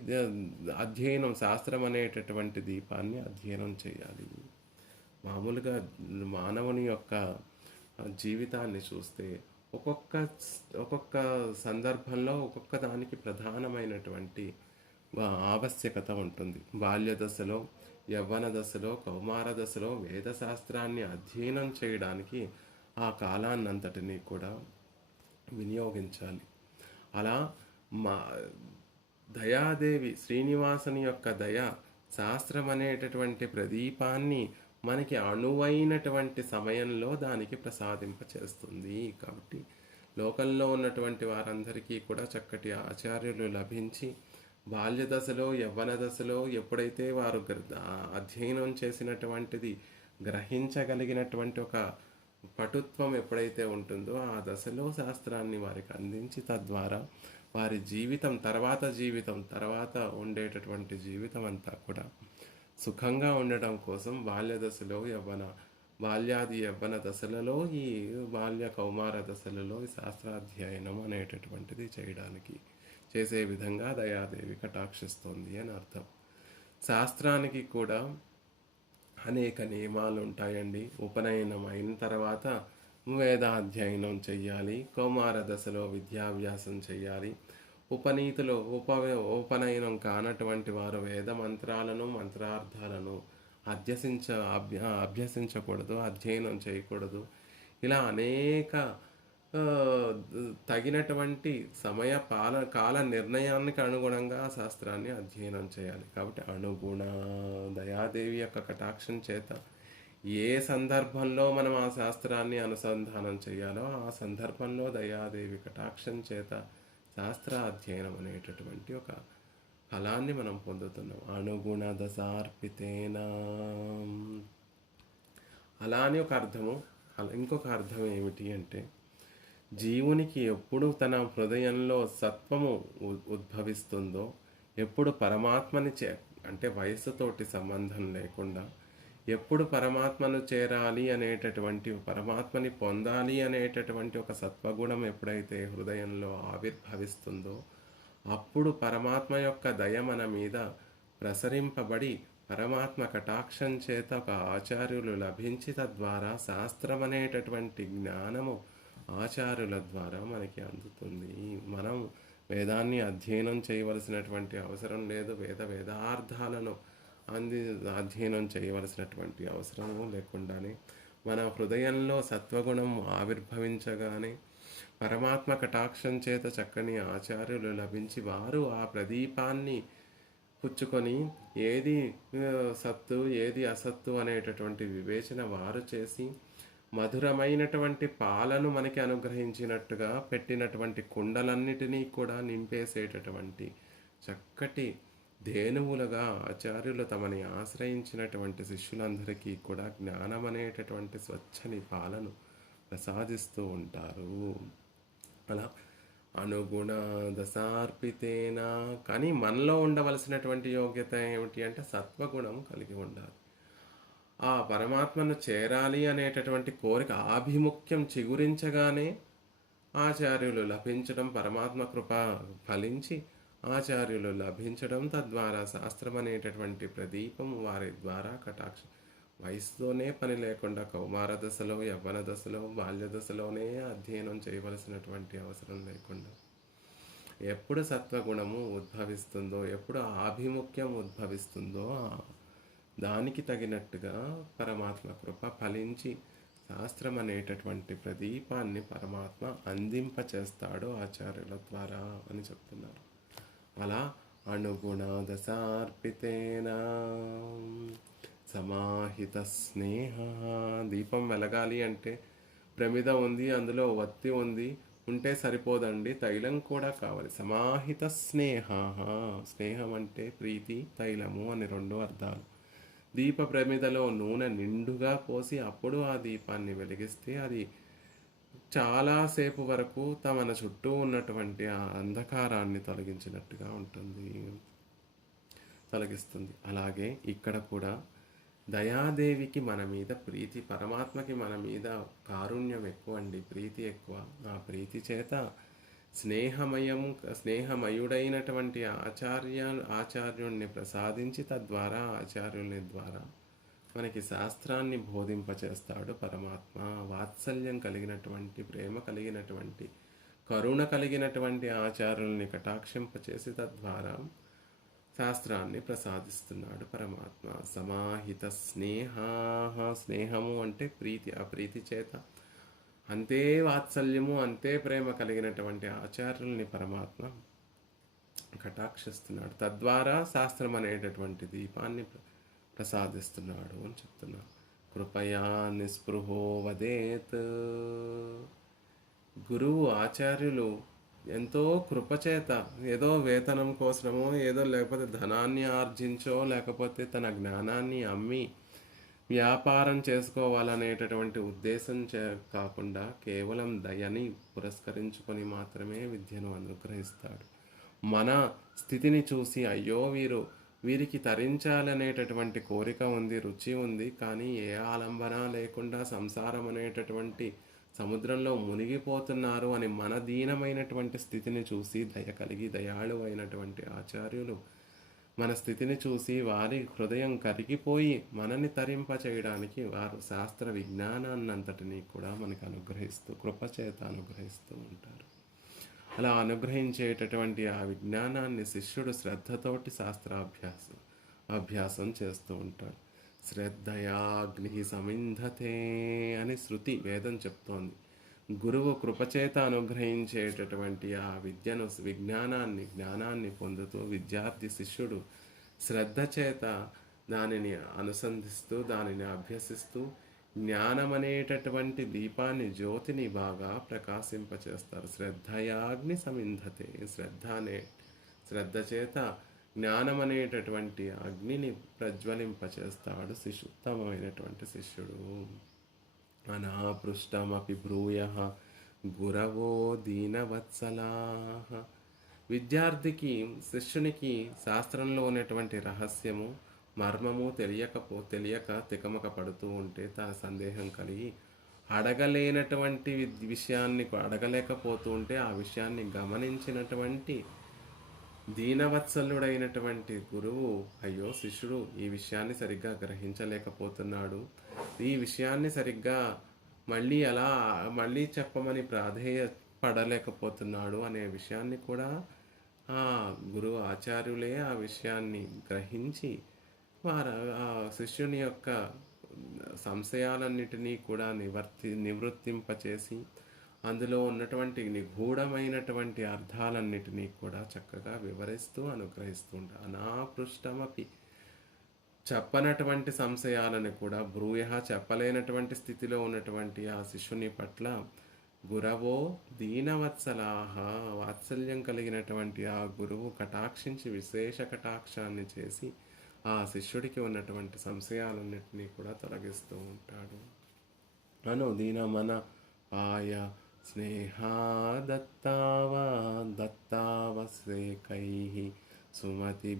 అధ్యయనం. శాస్త్రం అనేటటువంటి దీపాన్ని అధ్యయనం చేయాలి. మామూలుగా మానవుని యొక్క జీవితాన్ని చూస్తే ఒక్కొక్క సందర్భంలో ఒక్కొక్క దానికి ప్రధానమైనటువంటి ఆవశ్యకత ఉంటుంది. బాల్య దశలో, యవ్వన దశలో, కౌమార దశలో వేదశాస్త్రాన్ని అధ్యయనం చేయడానికి ఆ కాలాన్నంతటినీ కూడా వినియోగించాలి. అలా మా దయాదేవి శ్రీనివాసుని యొక్క దయ శాస్త్రం అనేటటువంటి ప్రదీపాన్ని మనకి అణువైనటువంటి సమయంలో దానికి ప్రసాదింపచేస్తుంది. కాబట్టి లోకంలో ఉన్నటువంటి వారందరికీ కూడా చక్కటి ఆచార్యులు లభించి బాల్య దశలో, యవ్వన దశలో ఎప్పుడైతే వారు అధ్యయనం చేసినటువంటిది గ్రహించగలిగినటువంటి ఒక పటుత్వం ఎప్పుడైతే ఉంటుందో ఆ దశలో శాస్త్రాన్ని వారికి అందించి తద్వారా వారి జీవితం తర్వాత ఉండేటటువంటి జీవితం అంతా కూడా సుఖంగా ఉండడం కోసం బాల్యాది యవ్వన దశలలో, ఈ బాల్య కౌమార దశలలో ఈ శాస్త్రాధ్యయనం అనేటటువంటిది చేసే విధంగా దయాదేవి కటాక్షిస్తోంది అని అర్థం. శాస్త్రానికి కూడా అనేక నియమాలు ఉంటాయండి. ఉపనయనం అయిన తర్వాత వేదాధ్యయనం చెయ్యాలి, కౌమార దశలో విద్యాభ్యాసం చెయ్యాలి. ఉపనయనం కానటువంటి వారు వేద మంత్రాలను, మంత్రార్థాలను అభ్యసించకూడదు, అధ్యయనం చేయకూడదు. ఇలా అనేక తగినటువంటి కాల నిర్ణయానికి అనుగుణంగా శాస్త్రాన్ని అధ్యయనం చేయాలి. కాబట్టి అనుగుణ దయాదేవి యొక్క కటాక్షం చేత ఏ సందర్భంలో మనం ఆ శాస్త్రాన్ని అనుసంధానం చేయాలో ఆ సందర్భంలో దయాదేవి కటాక్షం చేత శాస్త్ర అధ్యయనం అనేటటువంటి ఒక ఫలాన్ని మనం పొందుతున్నాం. అనుగుణ దశార్పితేనా అలా అని ఒక అర్థము. ఇంకొక అర్థం ఏమిటి అంటే జీవునికి ఎప్పుడు తన హృదయంలో సత్వము ఉద్భవిస్తుందో, ఎప్పుడు పరమాత్మని అంటే వయస్సుతోటి సంబంధం లేకుండా ఎప్పుడు పరమాత్మను చేరాలి అనేటటువంటి, పరమాత్మని పొందాలి అనేటటువంటి ఒక సత్వగుణం ఎప్పుడైతే హృదయంలో ఆవిర్భవిస్తుందో అప్పుడు పరమాత్మ యొక్క దయ మన మీద ప్రసరింపబడి పరమాత్మ కటాక్షం చేత ఒక ఆచార్యులు లభించి తద్వారా శాస్త్రం అనేటటువంటి జ్ఞానము ఆచార్యుల ద్వారా మనకి అందుతుంది. మనం వేదాన్ని అధ్యయనం చేయవలసినటువంటి అవసరం లేదు, వేదార్థాలను అధ్యయనం చేయవలసినటువంటి అవసరము లేకుండానే మన హృదయంలో సత్వగుణం ఆవిర్భవించగానే పరమాత్మ కటాక్షం చేత చక్కని ఆచార్యులు లభించి వారు ఆ ప్రదీపాన్ని పుచ్చుకొని ఏది సత్తు ఏది అసత్తు అనేటటువంటి వివేచన వారు చేసి మధురమైనటువంటి పాలను మనకి అనుగ్రహించినట్టుగా పెట్టినటువంటి కుండలన్నిటినీ కూడా నింపేసేటటువంటి చక్కటి ధేనువులుగా ఆచార్యులు తమని ఆశ్రయించినటువంటి శిష్యులందరికీ కూడా జ్ఞానం అనేటటువంటి స్వచ్ఛని పాలను ప్రసాదిస్తూ ఉంటారు. అలా అనుగుణ దశార్పితేన. కానీ మనలో ఉండవలసినటువంటి యోగ్యత ఏమిటి అంటే సత్వగుణం కలిగి ఉండాలి. ఆ పరమాత్మను చేరాలి అనేటటువంటి కోరిక ఆభిముఖ్యం చిగురించగానే ఆచార్యులు లభించడం, పరమాత్మ కృప ఫలించి ఆచార్యులు లభించడం, తద్వారా శాస్త్రం అనేటటువంటి ప్రదీపం వారి ద్వారా కటాక్షం. వయసుతోనే పని లేకుండా కౌమార దశలో, యవ్వన దశలో, బాల్య దశలోనే అధ్యయనం చేయవలసినటువంటి అవసరం లేకుండా ఎప్పుడు సత్వగుణము ఉద్భవిస్తుందో, ఎప్పుడు ఆభిముఖ్యం ఉద్భవిస్తుందో దానికి తగినట్టుగా పరమాత్మ కృప ఫలించి శాస్త్రం అనేటటువంటి ప్రదీపాన్ని పరమాత్మ అందింపచేస్తాడు ఆచార్యుల ద్వారా అని చెప్తున్నారు. అలా అణుగుణ దశార్పితేన సమాహిత స్నేహ. దీపం వెలగాలి అంటే ప్రమిద ఉంది, అందులో వత్తి ఉంది, ఉంటే సరిపోదండి, తైలం కూడా కావాలి. సమాహిత స్నేహ. స్నేహం అంటే ప్రీతి, తైలము అని రెండు అర్థాలు. దీప ప్రమిదలో నూనె నిండుగా పోసి అప్పుడు ఆ దీపాన్ని వెలిగిస్తే అది చాలాసేపు వరకు మన చుట్టూ ఉన్నటువంటి ఆ అంధకారాన్ని తొలగిస్తుంది. అలాగే ఇక్కడ కూడా దయాదేవికి మన మీద ప్రీతి, పరమాత్మకి మన మీద కారుణ్యం ఎక్కువ అండి, ప్రీతి ఎక్కువ. ఆ ప్రీతి చేత స్నేహమయుడైనటువంటి ఆచార్యుణ్ణి ప్రసాదించి తద్వారా ఆచార్యుని ద్వారా మనకి శాస్త్రాన్ని బోధింపచేస్తాడు పరమాత్మ. వాత్సల్యం కలిగినటువంటి, ప్రేమ కలిగినటువంటి, కరుణ కలిగినటువంటి ఆచార్యుల్ని కటాక్షింపచేసి తద్వారా శాస్త్రాన్ని ప్రసాదిస్తున్నాడు పరమాత్మ. సమాహిత స్నేహ. స్నేహము అంటే ప్రీతి, ఆ ప్రీతి చేత అంతే వాత్సల్యము, అంతే ప్రేమ కలిగినటువంటి ఆచార్యుల్ని పరమాత్మ కటాక్షిస్తున్నాడు. తద్వారా శాస్త్రం అనేటటువంటి దీపాన్ని ప్రసాదిస్తున్నాడు అని చెప్తున్నాడు. కృపయా నిస్పృహో వదేత్. గురువు, ఆచార్యులు ఎంతో కృపచేత, ఏదో వేతనం కోసమో, ఏదో లేకపోతే ధనాన్ని ఆర్జించో, లేకపోతే తన జ్ఞానాన్ని అమ్మి వ్యాపారం చేసుకోవాలనేటటువంటి ఉద్దేశం కాకుండా కేవలం దయని పురస్కరించుకొని మాత్రమే విద్యను అనుగ్రహిస్తాడు. మన స్థితిని చూసి అయ్యో వీరికి తరించాలనేటటువంటి కోరిక ఉంది, రుచి ఉంది, కానీ ఏ ఆలంబన లేకుండా సంసారం అనేటటువంటి సముద్రంలో మునిగిపోతున్నారు అని మన దీనమైనటువంటి స్థితిని చూసి దయ కలిగి దయాళు అయినటువంటి ఆచార్యులు మన స్థితిని చూసి వారి హృదయం కరిగిపోయి మనని తరింప చేయడానికి వారు శాస్త్ర విజ్ఞానాన్నంతటినీ కూడా మనకు కృపచేత అనుగ్రహిస్తూ ఉంటారు. అలా అనుగ్రహించేటటువంటి ఆ విజ్ఞానాన్ని శిష్యుడు శ్రద్ధతోటి అభ్యాసం చేస్తూ ఉంటాడు. శ్రద్ధయాగ్ని సమింధతే అని శృతి, వేదం చెప్తోంది. గురువు కృపచేత అనుగ్రహించేటటువంటి ఆ జ్ఞానాన్ని పొందుతూ విద్యార్థి, శిష్యుడు శ్రద్ధ చేత దానిని అనుసంధిస్తూ, దానిని అభ్యసిస్తూ జ్ఞానమనేటటువంటి దీపాన్ని, జ్యోతిని బాగా ప్రకాశింపచేస్తారు. శ్రద్ధయాగ్ని సమింధతే. శ్రద్ధ చేత జ్ఞానమనేటటువంటి అగ్నిని ప్రజ్వలింపచేస్తాడు ఉత్తమమైనటువంటి శిష్యుడు. అనాపృష్టమపి భ్రూయః గురవో దీనవత్సలాః. విద్యార్థికి, శిష్యునికి శాస్త్రంలో ఉన్నటువంటి రహస్యము, మర్మము తెలియక తికమక పడుతూ ఉంటే, తన సందేహం కలిగి అడగలేనటువంటి విషయాన్ని అడగలేకపోతూ ఉంటే, ఆ విషయాన్ని గమనించినటువంటి దీనవత్సలుడైనటువంటి గురువు అయ్యో శిష్యుడు ఈ విషయాన్ని సరిగ్గా గ్రహించలేకపోతున్నాడు, ఈ విషయాన్ని సరిగ్గా మళ్ళీ చెప్పమని ప్రాధేయపడలేకపోతున్నాడు అనే విషయాన్ని కూడా ఆ గురువు ఆచార్యులే ఆ విషయాన్ని గ్రహించి వారు ఆ శిష్యుని యొక్క సంశయాలన్నిటినీ కూడా నివృత్తింపచేసి అందులో ఉన్నటువంటి నిగూఢమైనటువంటి అర్థాలన్నిటినీ కూడా చక్కగా వివరిస్తూ అనుగ్రహిస్తూ ఉంటారు. అనాపృష్టమపి, చెప్పనటువంటి సంశయాలను కూడా చెప్పలేనటువంటి స్థితిలో ఉన్నటువంటి ఆ శిష్యుని పట్ల గురవో దీనవత్సలాహ, వాత్సల్యం కలిగినటువంటి ఆ గురువు కటాక్షించి విశేష కటాక్షాన్ని చేసి ఆ శిష్యుడికి ఉన్నటువంటి సంశయాలన్నింటినీ కూడా తొలగిస్తూ ఉంటాడు. అనుదినమన పాయ స్నేహాదత్తావసేకైః సుమతిభిరనుభావ్యః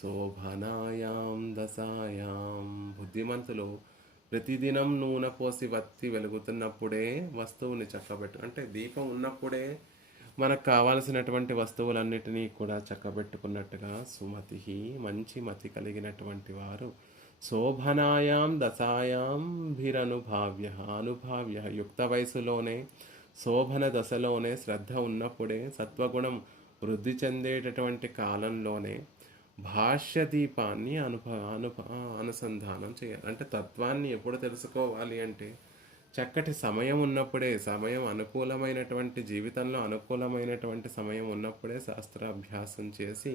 శోభనాయాం దశాయాం. బుద్ధిమంతులు ప్రతిదినం నూనె పోసి వత్తి వెలుగుతున్నప్పుడే వస్తువుని చక్కబెట్టు, అంటే దీపం ఉన్నప్పుడే మనకు కావాల్సినటువంటి వస్తువులన్నిటినీ కూడా చక్కబెట్టుకున్నట్టుగా సుమతి, మంచి మతి కలిగినటువంటి వారు శోభనాయాం దశాయాం అనుభావ్య యుక్త వయసులోనే, శోభన దశలోనే, శ్రద్ధ ఉన్నప్పుడే, సత్వగుణం వృద్ధి చెందేటటువంటి కాలంలోనే భాష్య దీపాన్ని అనుసంధానం చేయాలి. అంటే తత్వాన్ని ఎప్పుడు తెలుసుకోవాలి అంటే చక్కటి సమయం ఉన్నప్పుడే, సమయం అనుకూలమైనటువంటి జీవితంలో అనుకూలమైనటువంటి సమయం ఉన్నప్పుడే శాస్త్రాభ్యాసం చేసి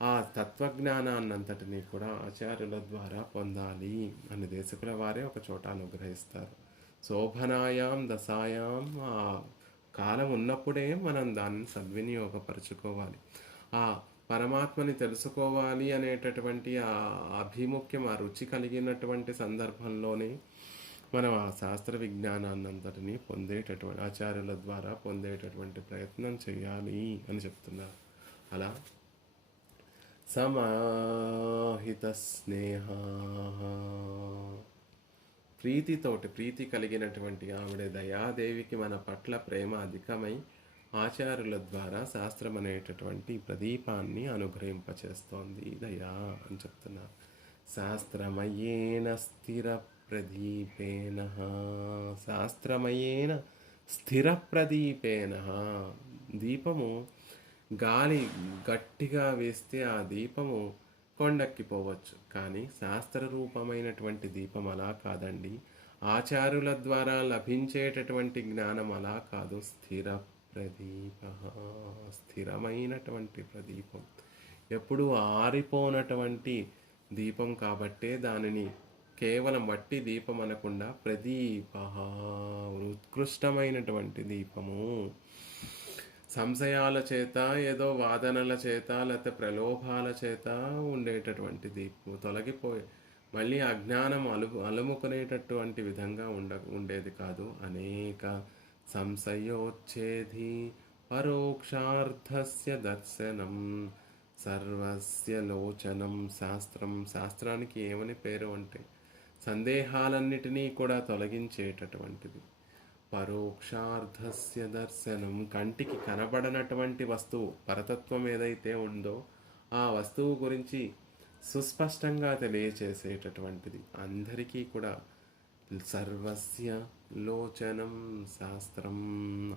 ఆ తత్వజ్ఞానాన్నంతటినీ కూడా ఆచార్యుల ద్వారా పొందాలి అని దేశకుల వారే ఒక చోట అనుగ్రహిస్తారు. శోభనాయాం దశాయాం ఆ కాలం ఉన్నప్పుడే మనం దాన్ని సద్వినియోగపరచుకోవాలి. ఆ పరమాత్మని తెలుసుకోవాలి అనేటటువంటి ఆ అభిముఖ్యం, ఆ రుచి కలిగినటువంటి సందర్భంలోనే మనం ఆ శాస్త్ర విజ్ఞానాన్నంతటినీ పొందేటటువంటి ఆచార్యుల ద్వారా పొందేటటువంటి ప్రయత్నం చేయాలి అని చెప్తున్నారు. అలా సమాహిత స్నేహ, ప్రీతి కలిగినటువంటి ఆవిడ దయాదేవికి మన పట్ల ప్రేమ అధికమై ఆచార్యుల ద్వారా శాస్త్రం అనేటటువంటి ప్రదీపాన్ని అనుగ్రహింపచేస్తోంది దయా అని చెప్తున్నారు. శాస్త్రమయేన స్థిర ప్రదీపేన, శాస్త్రమయేన స్థిర ప్రదీపేన. దీపము గాలి గట్టిగా వేస్తే ఆ దీపము కొండెక్కిపోవచ్చు, కానీ శాస్త్ర రూపమైనటువంటి దీపం అలా కాదండి. ఆచార్యుల ద్వారా లభించేటటువంటి జ్ఞానం అలా కాదు. స్థిర ప్రదీప, స్థిరమైనటువంటి ప్రదీపం, ఎప్పుడు ఆరిపోనటువంటి దీపం కాబట్టే దానిని కేవలం మట్టి దీపం అనకుండా ప్రదీప, ఉత్కృష్టమైనటువంటి దీపము. సంశయాల చేత, ఏదో వాదనల చేత, లేకపోతే ప్రలోభాల చేత ఉండేటటువంటి దీపము తొలగిపోయి మళ్ళీ అజ్ఞానం అలుముకునేటటువంటి విధంగా ఉండేది కాదు. అనేక సంశయోచ్ఛేది పరోక్షార్థస్య దర్శనం సర్వస్య లోచనం. శాస్త్రానికి ఏమని పేరు అంటే సందేహాలన్నిటినీ కూడా తొలగించేటటువంటిది. పరోక్షార్థస్య దర్శనం, కంటికి కనబడనటువంటి వస్తువు, పరతత్వం ఏదైతే ఉందో ఆ వస్తువు గురించి సుస్పష్టంగా తెలియచేసేటటువంటిది. అందరికీ కూడా సర్వస్య లోచనం శాస్త్రం,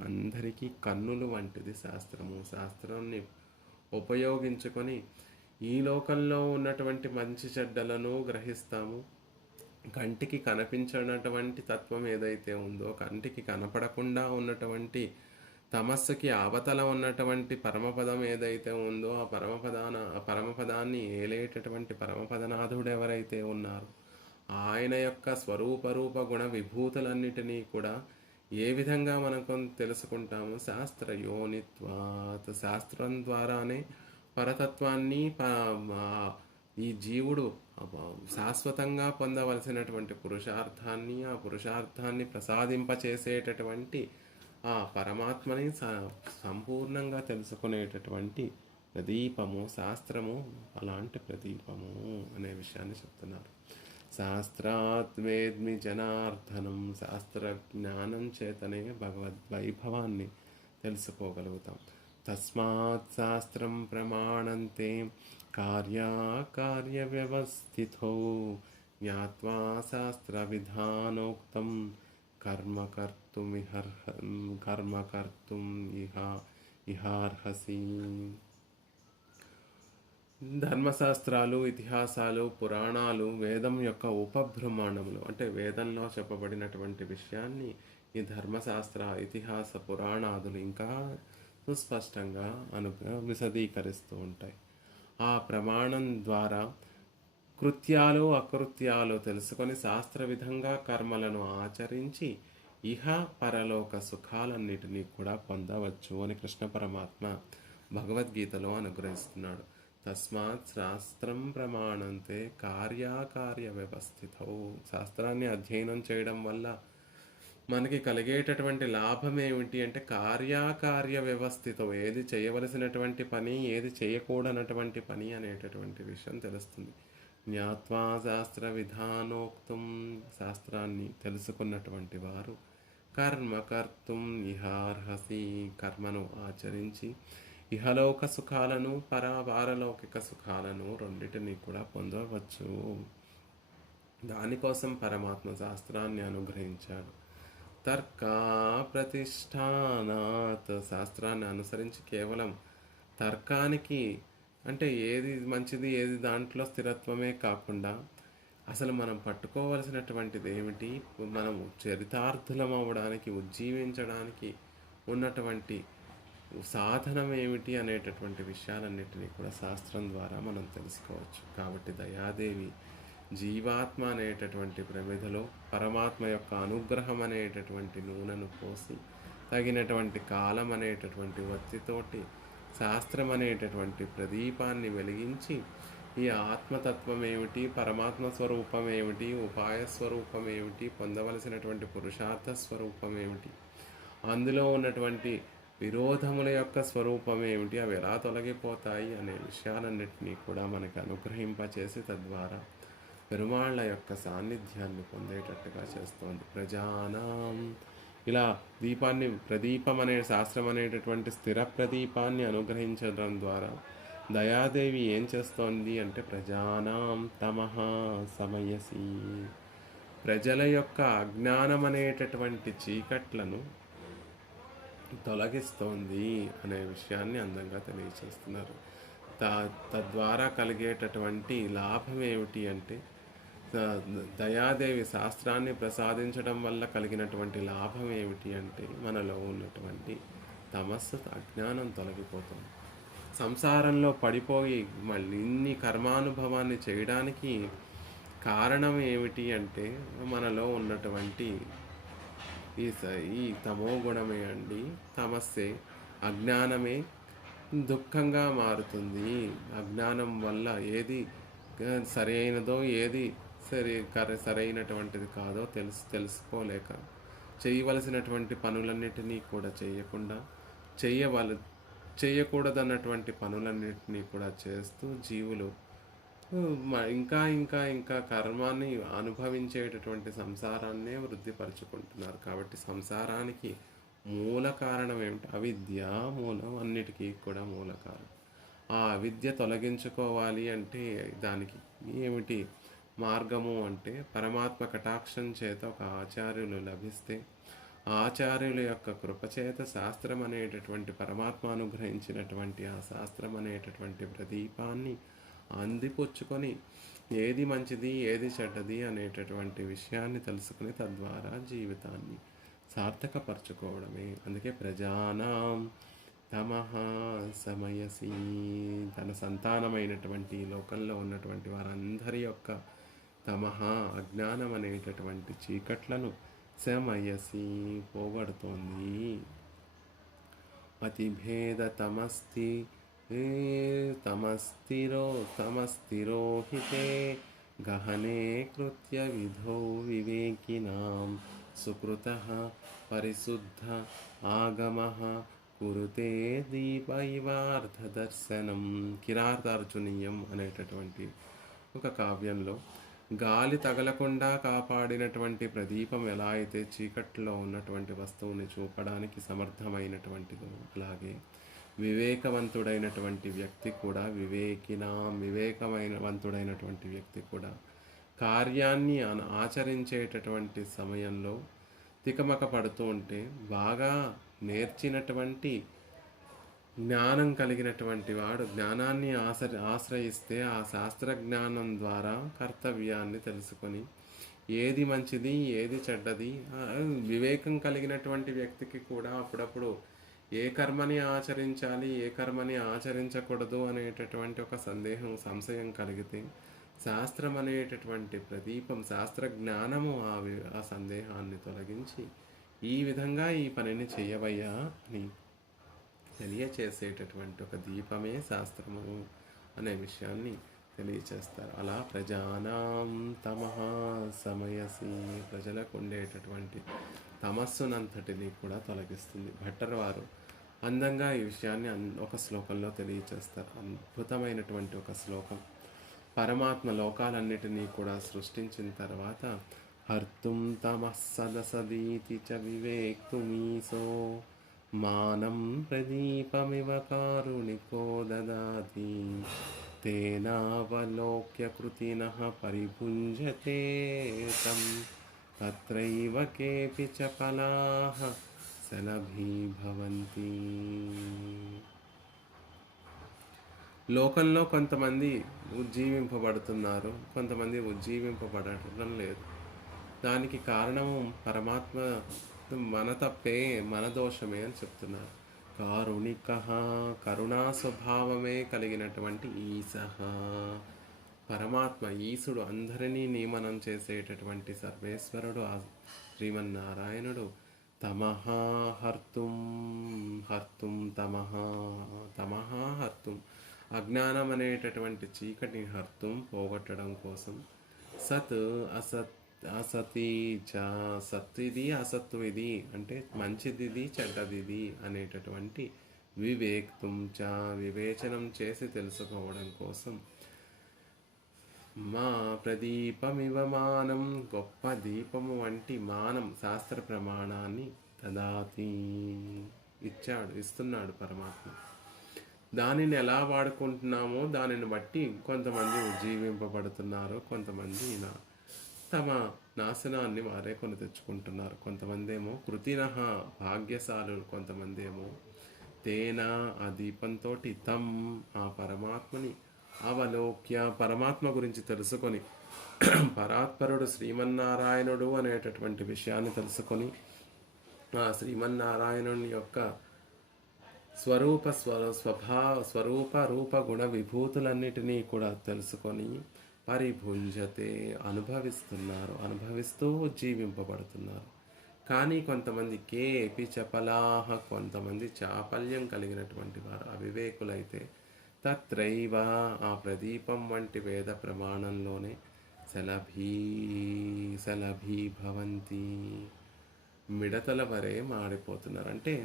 అందరికీ కన్నులు వంటిది శాస్త్రము. శాస్త్రాన్ని ఉపయోగించుకొని ఈ లోకంలో ఉన్నటువంటి మంచి చెడ్డలను గ్రహిస్తాము. కంటికి కనిపించినటువంటి తత్వం ఏదైతే ఉందో, కంటికి కనపడకుండా ఉన్నటువంటి తమస్సుకి అవతల ఉన్నటువంటి పరమపదం ఏదైతే ఉందో ఆ పరమపదాన్ని ఏలేటటువంటి పరమపదనాథుడు ఎవరైతే ఉన్నారో ఆయన యొక్క స్వరూపరూప గుణ విభూతులన్నిటినీ కూడా ఏ విధంగా మనం తెలుసుకుంటాము? శాస్త్రయోనిత్వాత్, శాస్త్రం ద్వారానే పరతత్వాన్ని ఈ జీవుడు శాశ్వతంగా పొందవలసినటువంటి పురుషార్థాన్ని, ఆ పురుషార్థాన్ని ప్రసాదింపచేసేటటువంటి ఆ పరమాత్మని సంపూర్ణంగా తెలుసుకునేటటువంటి ప్రదీపము శాస్త్రము. అలాంటి ప్రదీపము అనే విషయాన్ని చెప్తున్నారు. శాస్త్రాత్ వేద్మి జనార్దనం, శాస్త్ర జ్ఞానం చేతనే భగవద్వైభవాన్ని తెలుసుకోగలుగుతాం. తస్మాత్ శాస్త్రం ప్రమాణంతే కార్యాకార్య వ్యవస్థితో జ్ఞాత్వా శాస్త్ర విధానోక్తం కర్మ కర్తుం ఇహార్హసి. ధర్మశాస్త్రాలు, ఇతిహాసాలు, పురాణాలు, వేదం యొక్క ఉపబ్రహ్మాండములు, అంటే వేదంలో చెప్పబడినటువంటి విషయాన్ని ఈ ధర్మశాస్త్ర, ఇతిహాస, పురాణాదులు ఇంకా సుస్పష్టంగా విశదీకరిస్తూ ఉంటాయి. ఆ ప్రమాణం ద్వారా కృత్యాలు, అకృత్యాలు తెలుసుకొని శాస్త్ర విధంగా కర్మలను ఆచరించి ఇహ పరలోక సుఖాలన్నిటినీ కూడా పొందవచ్చు అని కృష్ణ పరమాత్మ భగవద్గీతలో అనుగ్రహిస్తున్నాడు. తస్మాత్ శాస్త్రం ప్రమాణంతే కార్యాకార్య వ్యవస్థితౌ. శాస్త్రాన్ని అధ్యయనం చేయడం వల్ల మనకి కలిగేటటువంటి లాభం ఏమిటి అంటే కార్యాకార్య వ్యవస్థితం, ఏది చేయవలసినటువంటి పని, ఏది చేయకూడనటువంటి పని అనేటటువంటి విషయం తెలుస్తుంది. జ్ఞాత్వా శాస్త్ర విధానోక్తం, శాస్త్రాన్ని తెలుసుకున్నటువంటి వారు కర్మ కర్తుం ఇహార్హసి, కర్మను ఆచరించి ఇహలోక సుఖాలను, పారలౌకిక సుఖాలను రెండింటినీ కూడా పొందవచ్చు. దానికోసం పరమాత్మ శాస్త్రాన్ని అనుగ్రహించాడు. తర్క ప్రతిష్టానాత్, శాస్త్రాన్ని అనుసరించి కేవలం తర్కానికి అంటే ఏది మంచిది, ఏది దాంట్లో స్థిరత్వమే కాకుండా అసలు మనం పట్టుకోవలసినటువంటిది ఏమిటి, మనం చరితార్థులం అవ్వడానికి, ఉజ్జీవించడానికి ఉన్నటువంటి సాధనం ఏమిటి అనేటటువంటి విషయాలన్నిటినీ కూడా శాస్త్రం ద్వారా మనం తెలుసుకోవచ్చు. కాబట్టి దయాదేవి జీవాత్మ అనేటటువంటి ప్రమిదలో పరమాత్మ యొక్క అనుగ్రహం అనేటటువంటి నూనెను పోసి తగినటువంటి కాలం అనేటటువంటి ఒత్తితోటి శాస్త్రం అనేటటువంటి ప్రదీపాన్ని వెలిగించి ఈ ఆత్మతత్వం ఏమిటి, పరమాత్మ స్వరూపం ఏమిటి, ఉపాయ స్వరూపం ఏమిటి, పొందవలసినటువంటి పురుషార్థ స్వరూపం ఏమిటి, అందులో ఉన్నటువంటి విరోధముల యొక్క స్వరూపం ఏమిటి, అవి ఎలా తొలగిపోతాయి అనే విషయాలన్నింటినీ కూడా మనకు అనుగ్రహింపచేసి తద్వారా పెరుమాళ్ళ యొక్క సాన్నిధ్యాన్ని పొందేటట్టుగా చేస్తోంది. ప్రజానాం ఇలా ప్రదీపం అనే శాస్త్రం అనేటటువంటి స్థిర ప్రదీపాన్ని అనుగ్రహించడం ద్వారా దయాదేవి ఏం చేస్తోంది అంటే ప్రజానాం తమః సమయసి, ప్రజల యొక్క అజ్ఞానం అనేటటువంటి చీకట్లను తొలగిస్తోంది అనే విషయాన్ని అందంగా తెలియచేస్తున్నారు. తద్వారా కలిగేటటువంటి లాభం ఏమిటి అంటే దయాదేవి శాస్త్రాన్ని ప్రసాదించడం వల్ల కలిగినటువంటి లాభం ఏమిటి అంటే మనలో ఉన్నటువంటి తమస్సు అజ్ఞానం తొలగిపోతుంది. సంసారంలో పడిపోయి మళ్ళీ ఇన్ని కర్మానుభవాన్ని చేయడానికి కారణం ఏమిటి అంటే మనలో ఉన్నటువంటి ఈ తమో గుణమే అండి. తమస్సే, అజ్ఞానమే దుఃఖంగా మారుతుంది. అజ్ఞానం వల్ల ఏది సరైనదో ఏది సరైనటువంటిది కాదో తెలుసుకోలేక చేయవలసినటువంటి పనులన్నిటినీ కూడా చేయకుండా చేయకూడదన్నటువంటి పనులన్నిటినీ కూడా చేస్తూ జీవులు ఇంకా ఇంకా ఇంకా కర్మాన్ని అనుభవించేటటువంటి సంసారాన్నే వృద్ధిపరుచుకుంటున్నారు. కాబట్టి సంసారానికి మూల కారణం ఏమిటి? అవిద్య మూలం, అన్నిటికీ కూడా మూల కారణం. ఆ అవిద్య తొలగించుకోవాలి అంటే దానికి ఏమిటి మార్గము అంటే పరమాత్మ కటాక్షం చేత ఒక ఆచార్యులు లభిస్తే ఆచార్యుల యొక్క కృపచేత శాస్త్రం అనేటటువంటి పరమాత్మ అనుగ్రహించినటువంటి ఆ శాస్త్రం అనేటటువంటి ప్రదీపాన్ని అందిపుచ్చుకొని ఏది మంచిది ఏది చెడ్డది అనేటటువంటి విషయాన్ని తెలుసుకుని తద్వారా జీవితాన్ని సార్థకపరచుకోవడమే. అందుకే ప్రజానాం తమః సమయసి, తన సంతానమైనటువంటి లోకంలో ఉన్నటువంటి వారందరి యొక్క తమః అజ్ఞానం అనేటటువంటి చీకట్లను సమయసి పోగొడుతోంది. అతిభేద తమస్తిరోహితే గహనే కృత్య విధో వివేకినాం సుకృతః పరిశుద్ధ ఆగమః కురుతే దీప ఇవార్థదర్శనం. కిరాతార్జునీయం అనేటటువంటి ఒక కావ్యంలో గాలి తగలకుండా కాపాడినటువంటి ప్రదీపం ఎలా అయితే చీకట్లో ఉన్నటువంటి వస్తువుని చూపడానికి సమర్థమైనటువంటిదో అలాగే వివేకవంతుడైనటువంటి వ్యక్తి కూడా వివేకమైనటువంటి వ్యక్తి కూడా కార్యాన్ని ఆచరించేటటువంటి సమయంలో తికమక పడుతూ ఉంటే బాగా నేర్చినటువంటి జ్ఞానం కలిగినటువంటి వాడు జ్ఞానాన్ని ఆశ్రయిస్తే ఆ శాస్త్ర జ్ఞానం ద్వారా కర్తవ్యాన్ని తెలుసుకొని ఏది మంచిది ఏది చెడ్డది వివేకం కలిగినటువంటి వ్యక్తికి కూడా అప్పుడప్పుడు ఏ కర్మని ఆచరించాలి ఏ కర్మని ఆచరించకూడదు అనేటటువంటి ఒక సంశయం కలిగితే శాస్త్రం అనేటటువంటి ప్రదీపం శాస్త్ర జ్ఞానము ఆ సందేహాన్ని తొలగించి ఈ విధంగా ఈ పనిని చేయవయ్యా అని తెలియచేసేటటువంటి ఒక దీపమే శాస్త్రము అనే విషయాన్ని తెలియచేస్తారు. అలా ప్రజానాం తమః సమయసి, ప్రజలకు ఉండేటటువంటి తమస్సునంతటిని కూడా తొలగిస్తుంది. భట్టర్ వారు అందంగా ఈ విషయాన్ని ఒక శ్లోకంలో తెలియచేస్తారు. అద్భుతమైనటువంటి ఒక శ్లోకం. పరమాత్మ లోకాలన్నిటినీ కూడా సృష్టించిన తర్వాత హర్తుం తమః సదసదీతి చ వివేక్తుమీశో మానం ప్రదీపమివ కారుణికో దదాతి తేనావలోక్య కృతినః పరిభుంజతే తం తత్రైవ కేపి చ ఫలాః సలభీభవంతి. లోకంలో కొంతమంది ఉజ్జీవింపబడుతున్నారు, కొంతమంది ఉజ్జీవింపబడటం లేదు. దానికి కారణము పరమాత్మ మన తప్పే, మన దోషమే అని చెప్తున్నారు. కారుణిక, కరుణా స్వభావమే కలిగినటువంటి ఈశః, పరమాత్మ ఈశుడు, అందరినీ నియమనం చేసేటటువంటి సర్వేశ్వరుడు ఆ శ్రీమన్నారాయణుడు. తమః హర్తుం, హర్తుం తమః, తమః హర్తుం, అజ్ఞానం అనేటటువంటి చీకటిని హర్తుం, పోగొట్టడం కోసం. సత్ అసత్, అసతి చ, సత్ ఇది అసత్తు ఇది అంటే మంచిది చెడ్డది అనేటటువంటి వివేక్తుం చ, వివేచనం చేసి తెలుసుకోవడం కోసం. మా ప్రదీపమివ మానం, గొప్ప దీపము వంటి మానం, శాస్త్ర ప్రమాణాన్ని దదాతి, ఇస్తున్నాడు పరమాత్మ. దానిని ఎలా వాడుకుంటున్నామో దానిని బట్టి కొంతమంది ఉజ్జీవింపబడుతున్నారు, కొంతమంది తమ నాశనాన్ని వారే కొని తెచ్చుకుంటున్నారు. కొంతమంది ఏమో కృతినః, భాగ్యశాలులు, కొంతమంది ఏమో తేన, ఆ దీపంతో తం, ఆ పరమాత్మని అవలోక్య, పరమాత్మ గురించి తెలుసుకొని, పరాత్పరుడు శ్రీమన్నారాయణుడు అనేటటువంటి విషయాన్ని తెలుసుకొని, ఆ శ్రీమన్నారాయణుని యొక్క స్వరూప రూప గుణ విభూతులన్నిటినీ కూడా తెలుసుకొని పరిభుంజతే, అనుభవిస్తూ జీవింపబడుతున్నారు. కానీ కొంతమంది కేపి చపలాహ, కొంతమంది చాపల్యం కలిగినటువంటి వారు, అవివేకులైతే తత్రైవ, ఆ ప్రదీపం వంటి వేద ప్రమాణంలోనే శలభీ భవంతి, మిడతల వరే మాడిపోతున్నారు. అంటే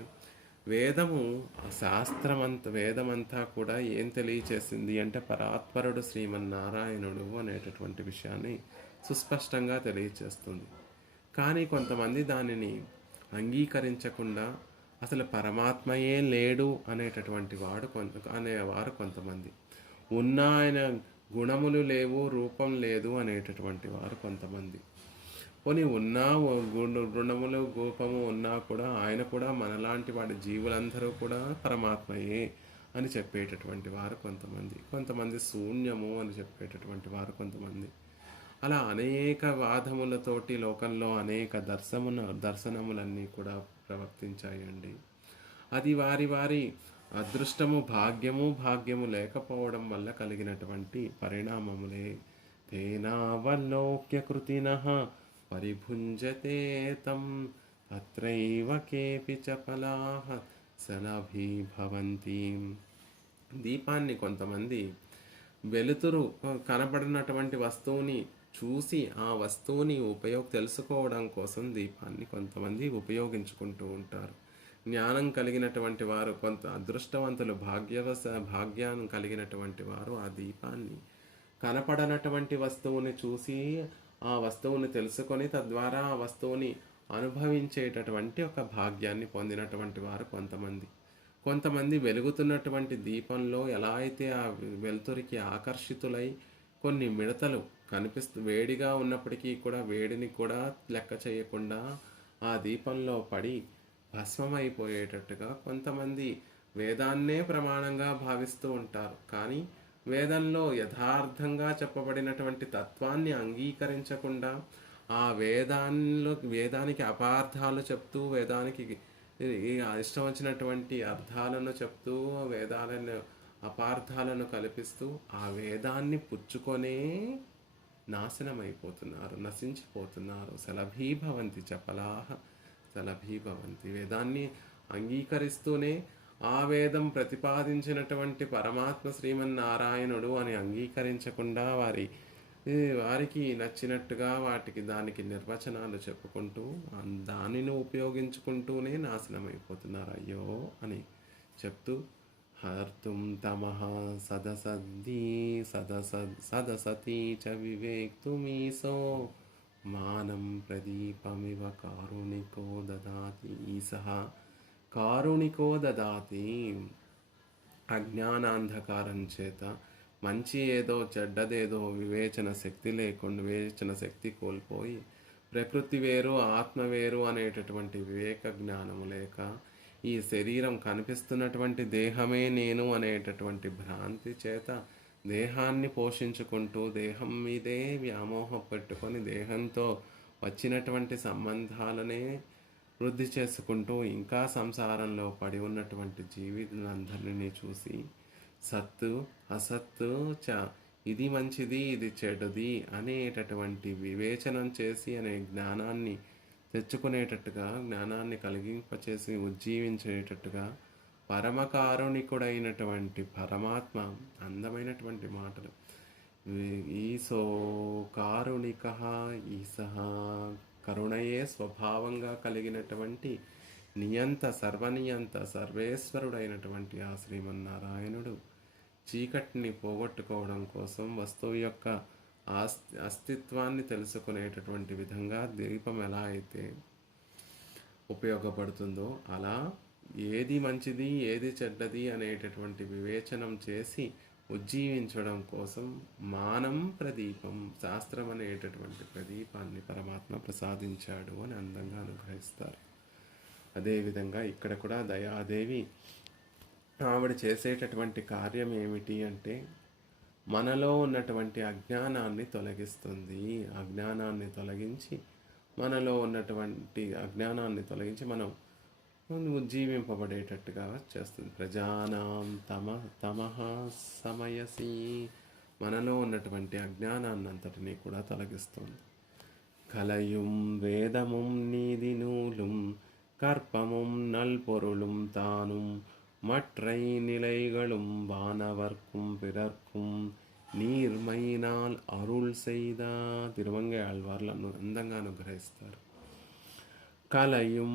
వేదమంతా కూడా ఏం తెలియచేసింది అంటే పరాత్పరుడు శ్రీమన్నారాయణుడు అనేటటువంటి విషయాన్ని సుస్పష్టంగా తెలియచేస్తుంది. కానీ కొంతమంది దానిని అంగీకరించకుండా అసలు పరమాత్మయే లేడు అనేటటువంటి అనేవారు కొంతమంది, ఉన్న ఆయన గుణములు లేవు, రూపం లేదు అనేటటువంటి వారు కొంతమంది. పోనీ ఉన్నా గుణములు రూపము ఉన్నా కూడా ఆయన కూడా మనలాంటి వాడి జీవులందరూ కూడా పరమాత్మయే అని చెప్పేటటువంటి వారు కొంతమంది శూన్యము అని చెప్పేటటువంటి వారు కొంతమంది. అలా అనేక వాదములతోటి లోకంలో అనేక దర్శనములన్నీ కూడా ప్రవర్తించాయండి. అది వారి అదృష్టము, భాగ్యము లేకపోవడం వల్ల కలిగినటువంటి పరిణామములే. తేనావలోక్య కృతినః పరిభుంజతే తం, తత్రైవ కేపి చపలాః శలభీ భవంతి. దీపాన్ని కొంతమంది వెలుతురు కనబడినటువంటి వస్తువుని చూసి ఆ వస్తువుని తెలుసుకోవడం కోసం దీపాన్ని కొంతమంది ఉపయోగించుకుంటూ ఉంటారు. జ్ఞానం కలిగినటువంటి వారు, కొంత అదృష్టవంతులు, భాగ్యాన్ని కలిగినటువంటి వారు ఆ దీపాన్ని కనపడనటువంటి వస్తువుని చూసి ఆ వస్తువుని తెలుసుకొని తద్వారా ఆ వస్తువుని అనుభవించేటటువంటి ఒక భాగ్యాన్ని పొందినటువంటి వారు కొంతమంది వెలుగుతున్నటువంటి దీపంలో ఎలా అయితే ఆ వెలుతురికి ఆకర్షితులై కొన్ని మిడతలు వేడిగా ఉన్నప్పటికీ కూడా వేడిని కూడా లెక్క చేయకుండా ఆ దీపంలో పడి భస్మమైపోయేటట్టుగా కొంతమంది వేదాన్నే ప్రమాణంగా భావిస్తూ ఉంటారు. కానీ వేదంలో యథార్థంగా చెప్పబడినటువంటి తత్వాన్ని అంగీకరించకుండా ఆ వేదానికి అపార్థాలు చెప్తూ, వేదానికి ఇష్టం వచ్చినటువంటి అర్థాలను చెప్తూ, వేదాలను అపార్థాలను కల్పిస్తూ ఆ వేదాన్ని పుచ్చుకొనే నాశనమైపోతున్నారు, నశించిపోతున్నారు. శలభీభవంతి చపలాహ శలభీభవంతి. వేదాన్ని అంగీకరిస్తూనే ఆ వేదం ప్రతిపాదించినటువంటి పరమాత్మ శ్రీమన్నారాయణుడు అని అంగీకరించకుండా వారికి నచ్చినట్టుగా దానికి నిర్వచనాలు చెప్పుకుంటూ దానిని ఉపయోగించుకుంటూనే నాశనమైపోతున్నారు అయ్యో అని చెప్తూ, హర్తుం తమః సదసతి చ వివేక్తుమీశో మానం ప్రదీపమివ కారుణికో దదాతి ఈశః. కారుణికో దదాతి, అజ్ఞానాంధకారం చేత మంచి ఏదో చెడ్డదేదో వివేచన శక్తి కోల్పోయి ప్రకృతి వేరు ఆత్మ వేరు అనేటటువంటి వివేక జ్ఞానము లేక ఈ శరీరం కనిపిస్తున్నటువంటి దేహమే నేను అనేటటువంటి భ్రాంతి చేత దేహాన్ని పోషించుకుంటూ దేహం మీదే వ్యామోహం పెట్టుకొని దేహంతో వచ్చినటువంటి సంబంధాలనే వృద్ధి చేసుకుంటూ ఇంకా సంసారంలో పడి ఉన్నటువంటి జీవితులందరినీ చూసి సత్తు అసత్తు ఇది మంచిది ఇది చెడుది అనేటటువంటి వివేచనం చేసి అనే జ్ఞానాన్ని తెచ్చుకునేటట్టుగా జ్ఞానాన్ని కలిగింపచేసి ఉజ్జీవించేటట్టుగా పరమకారుణికుడైనటువంటి పరమాత్మ అందమైనటువంటి మాటలు ఈశో కారుణిక ఈసహ కరుణయే స్వభావంగా కలిగినటువంటి నియంత సర్వనియంత సర్వేశ్వరుడైనటువంటి ఆ శ్రీమన్నారాయణుడు చీకటిని పోగొట్టుకోవడం కోసం వస్తువు యొక్క అస్తిత్వాన్ని తెలుసుకునేటటువంటి విధంగా దీపం ఎలా అయితే ఉపయోగపడుతుందో అలా ఏది మంచిది ఏది చెడ్డది అనేటటువంటి వివేచనం చేసి ఉజ్జీవించడం కోసం మానం ప్రదీపం శాస్త్రం అనేటటువంటి ప్రదీపాన్ని పరమాత్మ ప్రసాదించాడు అని అందంగా అనుగ్రహిస్తారు. అదేవిధంగా ఇక్కడ కూడా దయాదేవి ఆవిడ చేసేటటువంటి కార్యం ఏమిటి అంటే మనలో ఉన్నటువంటి అజ్ఞానాన్ని తొలగిస్తుంది. అజ్ఞానాన్ని తొలగించి మనలో ఉన్నటువంటి అజ్ఞానాన్ని తొలగించి మనం ఉజ్జీవింపబడేటట్టుగా చేస్తుంది. ప్రజానాం తమః సమయసి మనలో ఉన్నటువంటి అజ్ఞానాన్ని అంతటినీ కూడా తొలగిస్తుంది. కలయుం వేదముం నీది నూలుం కర్పముం నల్పొరుளும் தானும் மற்றை நிலைகளும் வானவர்க்கும் பிறர்க்கும் நீர்மைனால் అరుள் செய்దా తిరుమంగై ఆళ్వార్లను అందంగా అనుగ్రహిస్తారు. కలయుం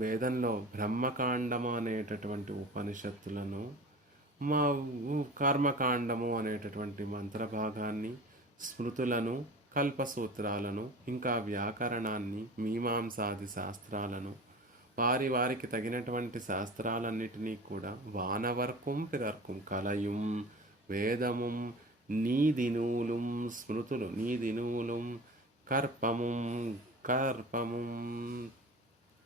వేదంలో బ్రహ్మకాండము అనేటటువంటి ఉపనిషత్తులను కర్మకాండము అనేటటువంటి మంత్రభాగాన్ని స్మృతులను కల్పసూత్రాలను ఇంకా వ్యాకరణాన్ని మీమాంసాది శాస్త్రాలను వారికి తగినటువంటి శాస్త్రాలన్నిటినీ కూడా వానవర్కం పిరర్కం కలయుం వేదముం నీదినూలుం స్మృతులు నీదినూలుం కర్పముం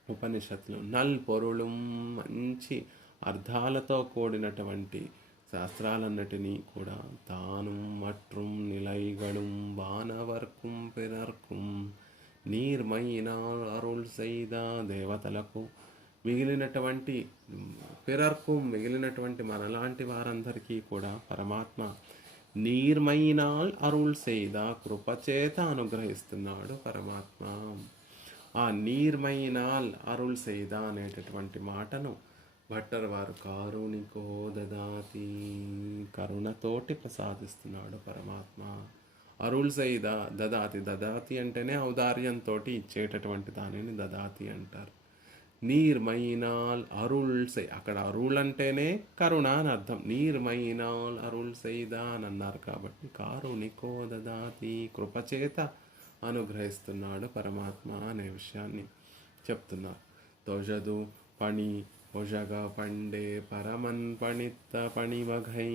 ఉపనిషత్తులు నల్పొరుளுం మంచి అర్థాలతో కూడినటువంటి శాస్త్రాలన్నిటినీ కూడా తాను మట్rum నిలైగళం వానవర్కం పిరర్కం నీర్మైనాల్ అరుళ్ సైదా దేవతలకు మిగిలినటువంటి మిగిలినటువంటి మనలాంటి వారందరికీ కూడా పరమాత్మ నీర్మైనాల్ అరుళ్ సైదా కృపచేత అనుగ్రహిస్తున్నాడు పరమాత్మ. ఆ నీర్మైనాల్ అరుళ్ సైదా అనేటటువంటి మాటను భట్టర్ వారు కారుణికో దదాతి కరుణతోటి ప్రసాదిస్తున్నాడు పరమాత్మ. అరుళ్ సైదా దదాతి అంటేనే ఔదార్యంతో ఇచ్చేటటువంటి దానిని దదాతి అంటారు. నీర్మైనాల్ అరుళ్ సై అక్కడ అరుళ్ అంటేనే కరుణ అని అర్థం. నీర్మైనాల్ అరుళ్ సైదా అని అన్నారు కాబట్టి కారుణికో దదాతి కృపచేత అనుగ్రహిస్తున్నాడు పరమాత్మ అనే విషయాన్ని చెప్తున్నారు. తొజదు పణి ఒజగ పండే పరమన్ పణిత్త పణివఘై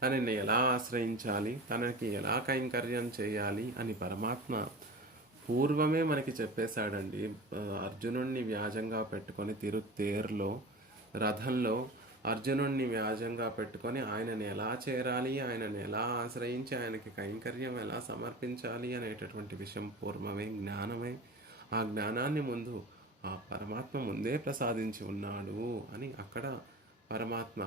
తనని ఎలా ఆశ్రయించాలి తనకి ఎలా కైంకర్యం చేయాలి అని పరమాత్మ పూర్వమే మనకి చెప్పేశాడండి. అర్జునుడిని వ్యాజంగా పెట్టుకొని తిరుత్తేర్లో రథంలో అర్జునుడిని వ్యాజంగా పెట్టుకొని ఆయనని ఎలా చేరాలి ఆయనని ఎలా ఆశ్రయించి ఆయనకి కైంకర్యం ఎలా సమర్పించాలి అనేటటువంటి విషయం పూర్వమే జ్ఞానమే. ఆ జ్ఞానాన్ని ముందు ఆ పరమాత్మ ముందే ప్రసాదించి ఉన్నాడు అని అక్కడ పరమాత్మ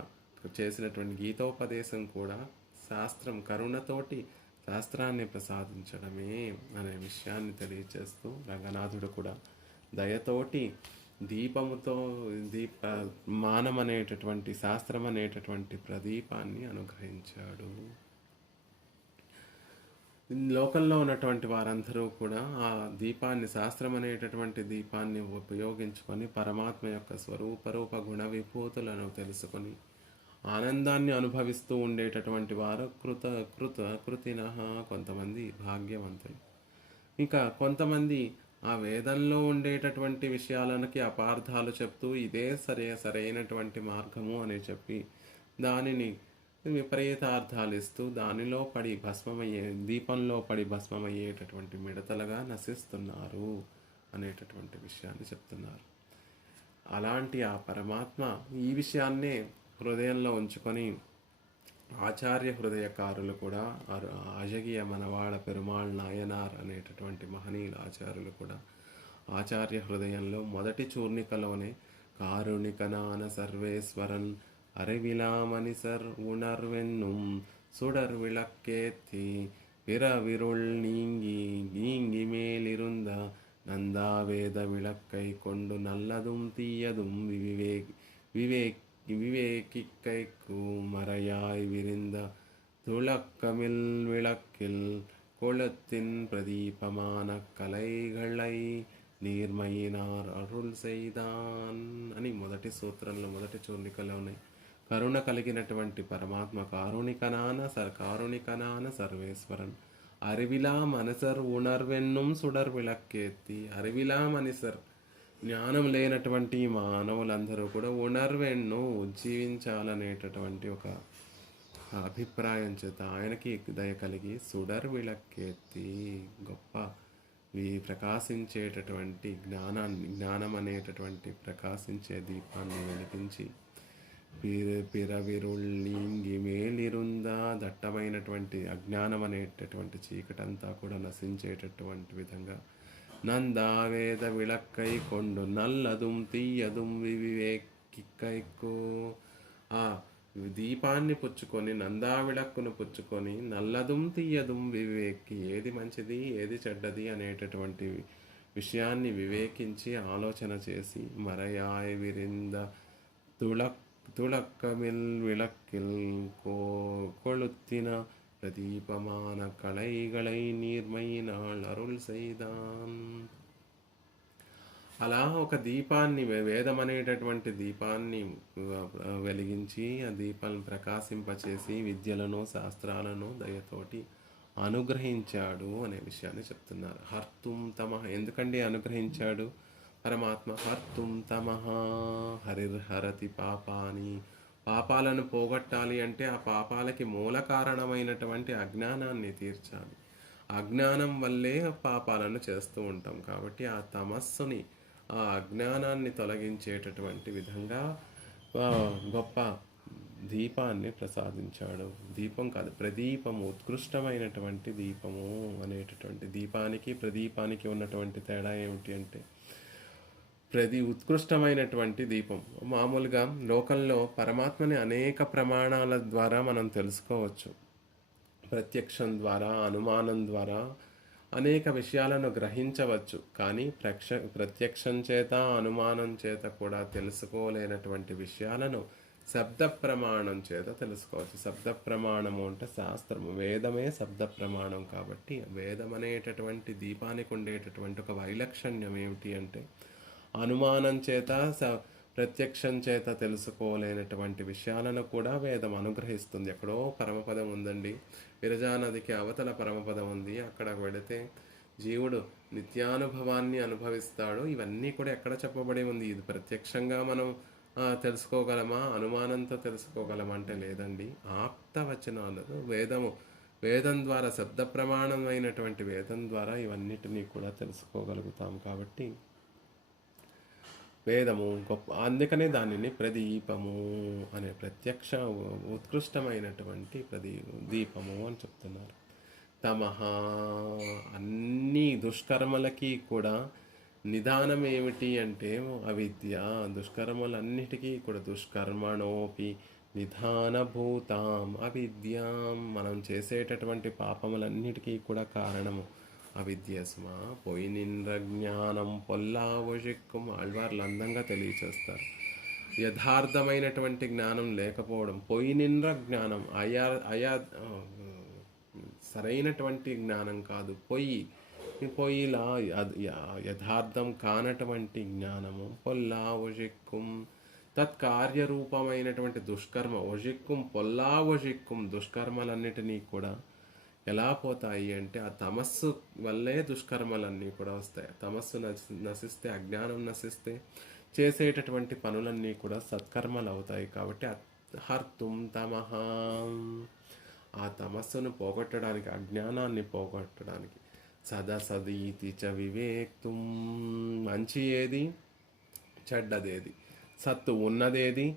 చేసినటువంటి గీతోపదేశం కూడా శాస్త్రం కరుణతోటి శాస్త్రాన్ని ప్రసాదించడమే అనే విషయాన్ని తెలియచేస్తూ రంగనాథుడు కూడా దయతోటి దీపముతో మానం అనేటటువంటి శాస్త్రం అనేటటువంటి ప్రదీపాన్ని అనుగ్రహించాడు. లోకంలో ఉన్నటువంటి వారందరూ కూడా ఆ దీపాన్ని శాస్త్రం అనేటటువంటి దీపాన్ని ఉపయోగించుకొని పరమాత్మ యొక్క స్వరూపరూప గుణ విభూతులను తెలుసుకొని ఆనందాన్ని అనుభవిస్తూ ఉండేటటువంటి వారు కృతినః కొంతమంది భాగ్యవంతులు. ఇంకా కొంతమంది ఆ వేదంలో ఉండేటటువంటి విషయాలకి అపార్థాలు చెప్తూ ఇదే సరైనటువంటి మార్గము అని చెప్పి దానిని విపరీతార్థాలు ఇస్తూ దానిలో పడి దీపంలో పడి భస్మమయ్యేటటువంటి మిడతలుగా నశిస్తున్నారు అనేటటువంటి విషయాన్ని చెప్తున్నారు. అలాంటి ఆ పరమాత్మ ఈ విషయాన్నే హృదయంలో ఉంచుకొని ఆచార్య హృదయకారులు కూడా అజగియ మనవాళ పెరుమాళ్ నాయనార్ అనేటటువంటి మహనీయుల ఆచార్యులు కూడా ఆచార్య హృదయంలో మొదటి చూర్ణికలోనే కారుణికనాన సర్వేశ్వరన్ அறிவிலாமனிசர் உணர்வென்னும் சுடர் விளக்கேத்தி பிறவிருள் நீங்கி நீங்கி மேலிருந்த நந்தாவேத விளக்கை கொண்டு நல்லதும் தீயதும் விவேகிக்கைக்கு மறையாய் விரிந்த துளக்கமில் விளக்கில் கொளுத்தின் பிரதீபமான கலைகளை నీర్మయినార్ అరుల్ సైదాన్ అని మొదటి సూత్రంలో మొదటి చూర్ణికలోనే కరుణ కలిగినటువంటి పరమాత్మ కారుణికనాన సర్వేశ్వరన్ అరివిలా మనసర్ ఉణర్వెన్నుం సుడర్ విளக்கேத்தி అరివిలా మనిసర్ జ్ఞానం లేనటువంటి మానవులందరూ కూడా ఉణర్వెన్ను ఉజ్జీవించాలనేటటువంటి ఒక అభిప్రాయం చేత ఆయనకి దయ కలిగి సుడర్ విளக்கேத்தி గొప్ప ప్రకాశించేటటువంటి జ్ఞానం అనేటటువంటి ప్రకాశించే దీపాన్ని వెలిగించి పిరవిరుళ్ళింగి మేలిరుందా దట్టమైనటువంటి అజ్ఞానం అనేటటువంటి చీకటంతా కూడా నశించేటటువంటి విధంగా నందావేద విళక్కై కొండు నల్లదుం తీయదుం వివేకిక్కైకు ఆ దీపాన్ని పుచ్చుకొని నందా విళక్కును పుచ్చుకొని నల్లదుం తీయదుం వివేకి ఏది మంచిది ఏది చెడ్డది అనేటటువంటి విషయాన్ని వివేకించి ఆలోచన చేసి మరయాయ్ విరింద துளக்கமில் விளக்கில் கொளுத்தின பிரதீபமான கலைகளை நீர்மையினால் అరుల్ సైదాన్ అలా ఒక దీపాన్ని వేదం అనేటటువంటి దీపాన్ని వెలిగించి ఆ దీపాలను ప్రకాశింపచేసి విద్యలను శాస్త్రాలను దయతోటి అనుగ్రహించాడు అనే విషయాన్ని చెప్తున్నారు. హర్తుం తమః ఎందుకండి అనుగ్రహించాడు పరమాత్మ? హర్తుం తమః హరిర్హరతి పాపాని పాపాలను పోగొట్టాలి అంటే ఆ పాపాలకి మూల కారణమైనటువంటి అజ్ఞానాన్ని తీర్చాలి. అజ్ఞానం వల్లే పాపాలను చేస్తూ ఉంటాం కాబట్టి ఆ తమస్సుని ఆ అజ్ఞానాన్ని తొలగించేటటువంటి విధంగా గొప్ప దీపాన్ని ప్రసాదించాడు. దీపం కాదు, ప్రదీపము, ఉత్కృష్టమైనటువంటి దీపము అనేటటువంటి దీపానికి ప్రదీపానికి ఉన్నటువంటి తేడా ఏమిటి అంటే ఉత్కృష్టమైనటువంటి దీపం. మామూలుగా లోకంలో పరమాత్మని అనేక ప్రమాణాల ద్వారా మనం తెలుసుకోవచ్చు. ప్రత్యక్షం ద్వారా, అనుమానం ద్వారా అనేక విషయాలను గ్రహించవచ్చు. కానీ ప్రత్యక్షం చేత, అనుమానం చేత కూడా తెలుసుకోలేనటువంటి విషయాలను శబ్ద ప్రమాణం చేత తెలుసుకోవచ్చు. శబ్ద ప్రమాణము అంటే శాస్త్రము, వేదమే శబ్ద ప్రమాణం. కాబట్టి వేదం అనేటటువంటి దీపానికి ఉండేటటువంటి ఒక వైలక్షణ్యం ఏమిటి అంటే అనుమానం చేత, ప్రత్యక్షం చేత తెలుసుకోలేనటువంటి విషయాలను కూడా వేదం అనుగ్రహిస్తుంది. ఎక్కడో పరమపదం ఉందండి, విరజానదికి అవతల పరమపదం ఉంది, అక్కడికి వెళితే జీవుడు నిత్యానుభవాన్ని అనుభవిస్తాడు. ఇవన్నీ కూడా ఎక్కడ చెప్పబడి ఉంది? ఇది ప్రత్యక్షంగా మనం తెలుసుకోగలమా, అనుమానంతో తెలుసుకోగలమా అంటే లేదండి. ఆప్తవచనాలను వేదం ద్వారా, శబ్ద ప్రమాణమైనటువంటి వేదం ద్వారా ఇవన్నిటినీ కూడా తెలుసుకోగలుగుతాం. కాబట్టి వేదము గొప్ప, అందుకనే దానిని ప్రదీపము అనే ప్రత్యక్ష ఉత్కృష్టమైనటువంటి దీపము అని చెప్తున్నారు. తమహ అన్ని దుష్కర్మలకి కూడా నిదానం ఏమిటి అంటే అవిద్య. దుష్కర్మలన్నిటికీ కూడా దుష్కర్మణోపి నిధానభూతాం అవిద్యాం, మనం చేసేటటువంటి పాపములన్నిటికీ కూడా కారణము అవిద్య సుమా. పొయ్యినింద్ర జ్ఞానం పొల్లావశిక్కం ఆళ్వార్లు అందంగా తెలియచేస్తారు. యథార్థమైనటువంటి జ్ఞానం లేకపోవడం, పొయ్యినింద్ర జ్ఞానం, సరైనటువంటి జ్ఞానం కాదు, పొయ్యిలా యథార్థం కానటువంటి జ్ఞానము. పొల్లావశిక్కం తత్కార్యరూపమైనటువంటి దుష్కర్మ, వశిక్కుం పొల్లావశిక్కుం, దుష్కర్మలన్నిటినీ కూడా ఎలా పోతాయి అంటే ఆ తమస్సు వల్లే దుష్కర్మలన్నీ కూడా వస్తాయి. తమస్సు నశిస్తే, అజ్ఞానం నశిస్తే చేసేటటువంటి పనులన్నీ కూడా సత్కర్మలు అవుతాయి. కాబట్టి హర్తుం తమః, ఆ తమస్సును పోగొట్టడానికి, అజ్ఞానాన్ని పోగొట్టడానికి, సదసదీతి చ వివేక్తుం, మంచి ఏది చెడ్డదేది, సత్తు ఉన్నదేది,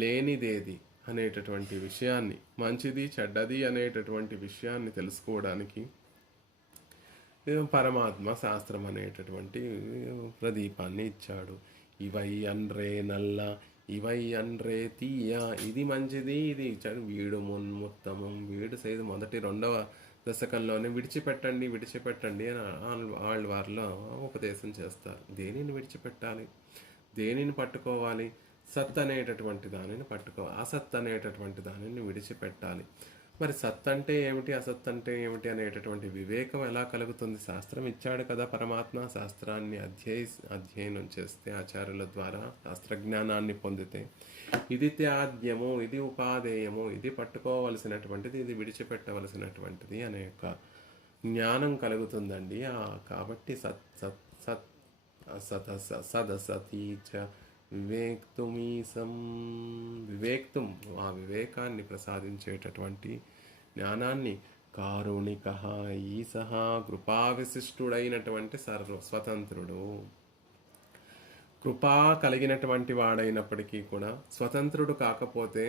లేనిదేది అనేటటువంటి విషయాన్ని, మంచిది చెడ్డది అనేటటువంటి విషయాన్ని తెలుసుకోవడానికి పరమాత్మ శాస్త్రం అనేటటువంటి ప్రదీపాన్ని ఇచ్చాడు. ఇవై అన్రే నల్ల, ఇవై అన్రే తీయ, ఇది మంచిది ఇది చెడు, వీడు మున్ముత్తమం, వీడు సైదు మొదటి 2వ దశకంలోనే విడిచిపెట్టండి విడిచిపెట్టండి అని వాళ్ళ ఉపదేశం చేస్తారు. దేనిని విడిచిపెట్టాలి, దేనిని పట్టుకోవాలి? సత్ అనేటటువంటి దానిని పట్టుకోవాలి, అసత్ అనేటటువంటి దానిని విడిచిపెట్టాలి. మరి సత్ అంటే ఏమిటి, అసత్ అంటే ఏమిటి అనేటటువంటి వివేకం ఎలా కలుగుతుంది? శాస్త్రం ఇచ్చాడు కదా పరమాత్మ. శాస్త్రాన్ని అధ్యయనం చేస్తే, ఆచార్యుల ద్వారా శాస్త్రజ్ఞానాన్ని పొందితే, ఇది త్యాజ్యము, ఇది ఉపాదేయము, ఇది పట్టుకోవలసినటువంటిది, ఇది విడిచిపెట్టవలసినటువంటిది అనే యొక్క జ్ఞానం కలుగుతుందండి. కాబట్టి సత్ సత్ సత్ అసత్ సదసతీ చ వివేక్తుం ఆ వివేకాన్ని ప్రసాదించేటటువంటి జ్ఞానాన్ని కారుణిక ఈశః కృపావిశిష్టుడైనటువంటి స్వతంత్రుడు, కృపా కలిగినటువంటి వాడైనప్పటికీ కూడా స్వతంత్రుడు కాకపోతే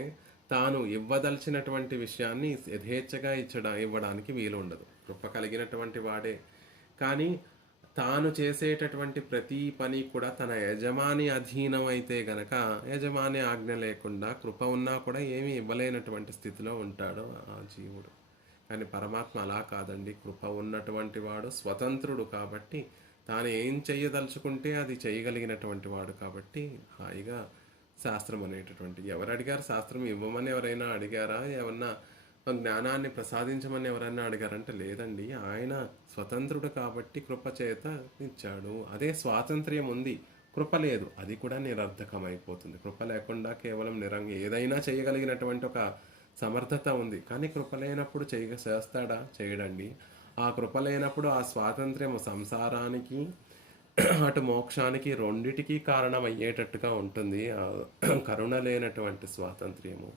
తాను ఇవ్వదలిచినటువంటి విషయాన్ని యథేచ్ఛగా ఇవ్వడానికి వీలు ఉండదు. కృప కలిగినటువంటి వాడే కానీ తాను చేసేటటువంటి ప్రతి పని కూడా తన యజమాని అధీనం అయితే గనక, యజమాని ఆజ్ఞ లేకుండా కృప ఉన్నా కూడా ఏమీ ఇవ్వలేనటువంటి స్థితిలో ఉంటాడు ఆ జీవుడు. కానీ పరమాత్మ అలా కాదండి. కృప ఉన్నటువంటి వాడు స్వతంత్రుడు కాబట్టి తాను ఏం చెయ్యదలుచుకుంటే అది చేయగలిగినటువంటి వాడు కాబట్టి హాయిగా శాస్త్రం అనేటటువంటి, ఎవరు అడిగారు శాస్త్రం ఇవ్వమని? ఎవరైనా అడిగారా? ఏమన్నా జ్ఞానాన్ని ప్రసాదించమని ఎవరైనా అడిగారంటే లేదండి. ఆయన స్వతంత్రుడు కాబట్టి కృప చేత ఇచ్చాడు. అదే స్వాతంత్ర్యం ఉంది, కృప లేదు, అది కూడా నిరర్ధకమైపోతుంది. కృప లేకుండా కేవలం ఏదైనా చేయగలిగినటువంటి ఒక సమర్థత ఉంది. కానీ కృప లేనప్పుడు చేస్తాడా? చేయడండి. ఆ కృప లేనప్పుడు ఆ స్వాతంత్ర్యము సంసారానికి అటు మోక్షానికి రెండిటికీ కారణమయ్యేటట్టుగా ఉంటుంది కరుణ లేనటువంటి స్వాతంత్ర్యము.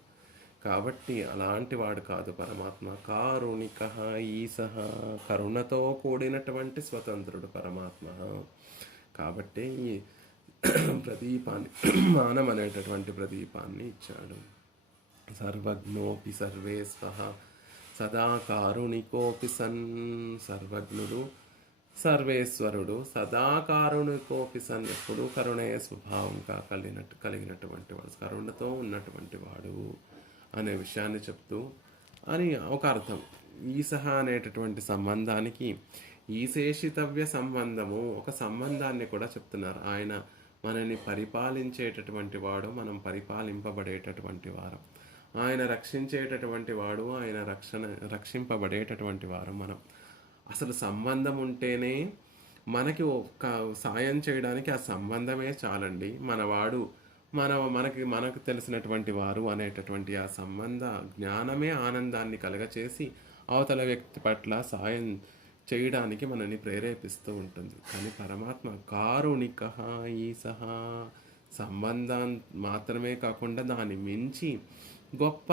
కాబట్టి అలాంటి వాడు కాదు పరమాత్మ. కారుణిక ఈశః కరుణతో కూడినటువంటి స్వతంత్రుడు పరమాత్మ. కాబట్టి ఈ ప్రదీపాన్ని, మానం అనేటటువంటి ప్రదీపాన్ని ఇచ్చాడు. సర్వజ్ఞోపి సర్వేశ్వః సదా కారుణికోపి సన్, సర్వజ్ఞుడు సర్వేశ్వరుడు సదా కారుణికోపి సన్, ఎప్పుడూ కరుణయ స్వభావంగా కలిగినటువంటి వాడు, కరుణతో ఉన్నటువంటి వాడు అనే విషయాన్ని చెప్తూ అని ఒక అర్థం. ఈశః అనేటటువంటి సంబంధానికి ఈశేషితవ్య సంబంధము, ఒక సంబంధాన్ని కూడా చెప్తున్నారు. ఆయన మనని పరిపాలించేటటువంటి వాడు, మనం పరిపాలింపబడేటటువంటి వారం. ఆయన రక్షించేటటువంటి వాడు, ఆయన రక్షింపబడేటటువంటి వారు మనం. అసలు సంబంధం ఉంటేనే మనకి ఒక సాయం చేయడానికి ఆ సంబంధమే చాలండి. మనవాడు, మనకు తెలిసినటువంటి వారు అనేటటువంటి ఆ సంబంధ జ్ఞానమే ఆనందాన్ని కలగచేసి అవతల వ్యక్తి పట్ల సాయం చేయడానికి మనని ప్రేరేపిస్తూ ఉంటుంది. కానీ పరమాత్మ కారుణిక ఈశః సంబంధం మాత్రమే కాకుండా దాన్ని మించి గొప్ప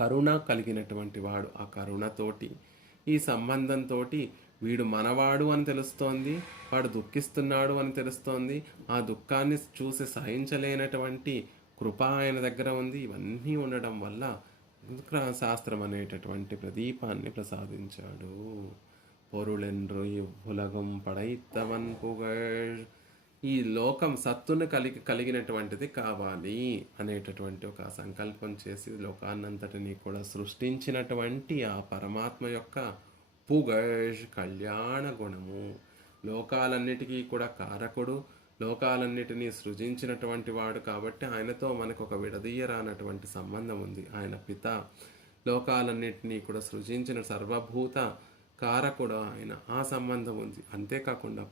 కరుణ కలిగినటువంటి వాడు. ఆ కరుణతోటి, ఈ సంబంధంతో వీడు మనవాడు అని తెలుస్తోంది, వాడు దుఃఖిస్తున్నాడు అని తెలుస్తోంది, ఆ దుఃఖాన్ని చూసి సహించలేనటువంటి కృప ఆయన దగ్గర ఉంది. ఇవన్నీ ఉండడం వల్ల శాస్త్రం అనేటటువంటి ప్రదీపాన్ని ప్రసాదించాడు. పొరులెన్రు ఉలగం పడైత్తవన్ పుగళ్, ఈ లోకం సత్తును కలిగినటువంటిది కావాలి అనేటటువంటి ఒక సంకల్పం చేసి లోకాన్నంతటినీ కూడా సృష్టించినటువంటి ఆ పరమాత్మ యొక్క పుగళ్ కళ్యాణ గుణము, లోకాలన్నిటికీ కూడా కారకుడు, లోకాలన్నిటినీ సృజించినటువంటి వాడు కాబట్టి ఆయనతో మనకు ఒక విడదీయరానటువంటి సంబంధం ఉంది. ఆయన పిత, లోకాలన్నిటినీ కూడా సృజించిన సర్వభూత కారకుడు ఆయన, ఆ సంబంధం ఉంది. అంతేకాకుండా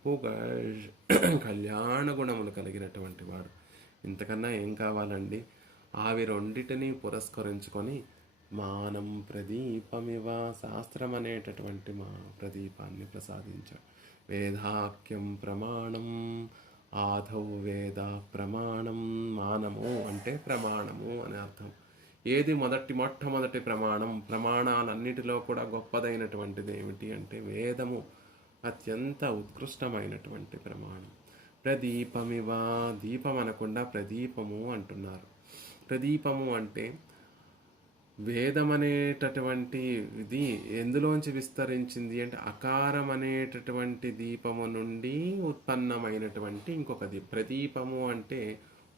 కళ్యాణ గుణములు కలిగినటువంటి వాడు. ఇంతకన్నా ఏం కావాలండి? అవి రెండిటిని పురస్కరించుకొని మానం ప్రదీపమివ, శాస్త్రం అనేటటువంటి మా ప్రదీపాన్ని ప్రసాదించాడు. వేదాఖ్యం ప్రమాణం, ఆధౌ వేద ప్రమాణం, మానము అంటే ప్రమాణము అని అర్థం. ఏది మొట్టమొదటి ప్రమాణం? ప్రమాణాలన్నిటిలో కూడా గొప్పదైనటువంటిది ఏమిటి అంటే వేదము అత్యంత ఉత్కృష్టమైనటువంటి ప్రమాణం. ప్రదీపమివ, దీపం అనకుండా ప్రదీపము అంటున్నారు. ప్రదీపము అంటే వేదం అనేటటువంటి ఇది ఎందులోంచి విస్తరించింది అంటే అకారం అనేటటువంటి దీపము నుండి ఉత్పన్నమైనటువంటి ఇంకొక ప్రదీపము అంటే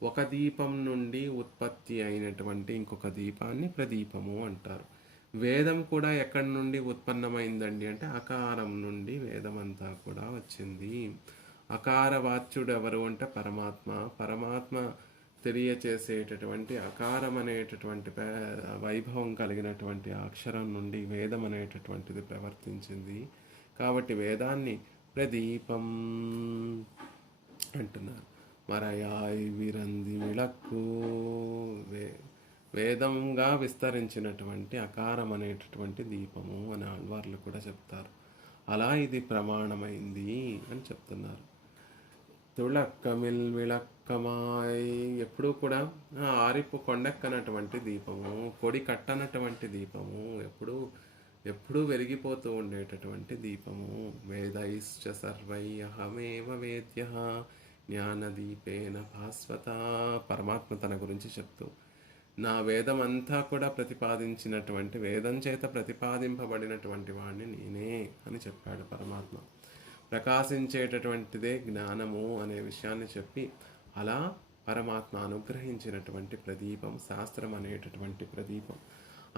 ఒక దీపం నుండి ఉత్పత్తి అయినటువంటి ఇంకొక దీపాన్ని ప్రదీపము అంటారు. వేదం కూడా ఎక్కడి నుండి ఉత్పన్నమైందండి అంటే అకారం నుండి వేదం అంతా కూడా వచ్చింది. అకార వాచ్యుడు ఎవరు అంటే పరమాత్మ. పరమాత్మ తెలియచేసేటటువంటి అకారం అనేటటువంటి వైభవం కలిగినటువంటి అక్షరం నుండి వేదం అనేటటువంటిది ప్రవర్తించింది. కాబట్టి వేదాన్ని ప్రదీపం అంటున్నారు. మరయాయ్ విరంది విళక్కు, వేదంగా విస్తరించినటువంటి అకారం అనేటటువంటి దీపము అని ఆళ్వార్లు కూడా చెప్తారు. అలా ఇది ప్రమాణమైంది అని చెప్తున్నారు. తుళక్కమిల్ విళక్కమాయ్, ఎప్పుడూ కూడా ఆరిపు కొండెక్కనటువంటి దీపము, పొడి కట్టనటువంటి దీపము, ఎప్పుడూ వెలిగిపోతూ ఉండేటటువంటి దీపము. వేదైశ్చ సర్వై అహమేవ వేద్య జ్ఞానదీపేన భాస్వత. పరమాత్మ తన గురించి చెప్తూ నా వేదం అంతా కూడా ప్రతిపాదించినటువంటి, వేదం చేత ప్రతిపాదింపబడినటువంటి వాడిని నేనే అని చెప్పాడు పరమాత్మ. ప్రకాశించేటటువంటిదే జ్ఞానము అనే విషయాన్ని చెప్పి అలా పరమాత్మ అనుగ్రహించినటువంటి ప్రదీపం శాస్త్రం అనేటటువంటి ప్రదీపం.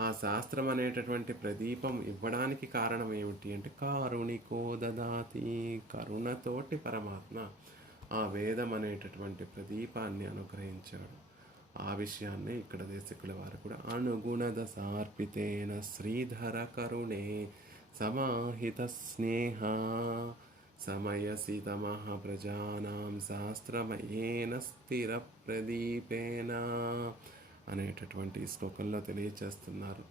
ఆ శాస్త్రం అనేటటువంటి ప్రదీపం ఇవ్వడానికి కారణం ఏమిటి అంటే కారుణికో దదాతి, కరుణతోటి పరమాత్మ ఆ వేదం అనేటటువంటి ప్రదీపాన్ని అనుగ్రహించాడు. ఆ విషయాన్ని ఇక్కడ దేశకుల వారు కూడా అనుగుణద సార్పితేన శ్రీధర కరుణే సమాహిత స్నేహ సమయసి తమః ప్రజానాం శాస్త్రమయేన స్థిర ప్రదీపేన అనేటటువంటి శ్లోకంలో తెలియచేస్తున్నారు.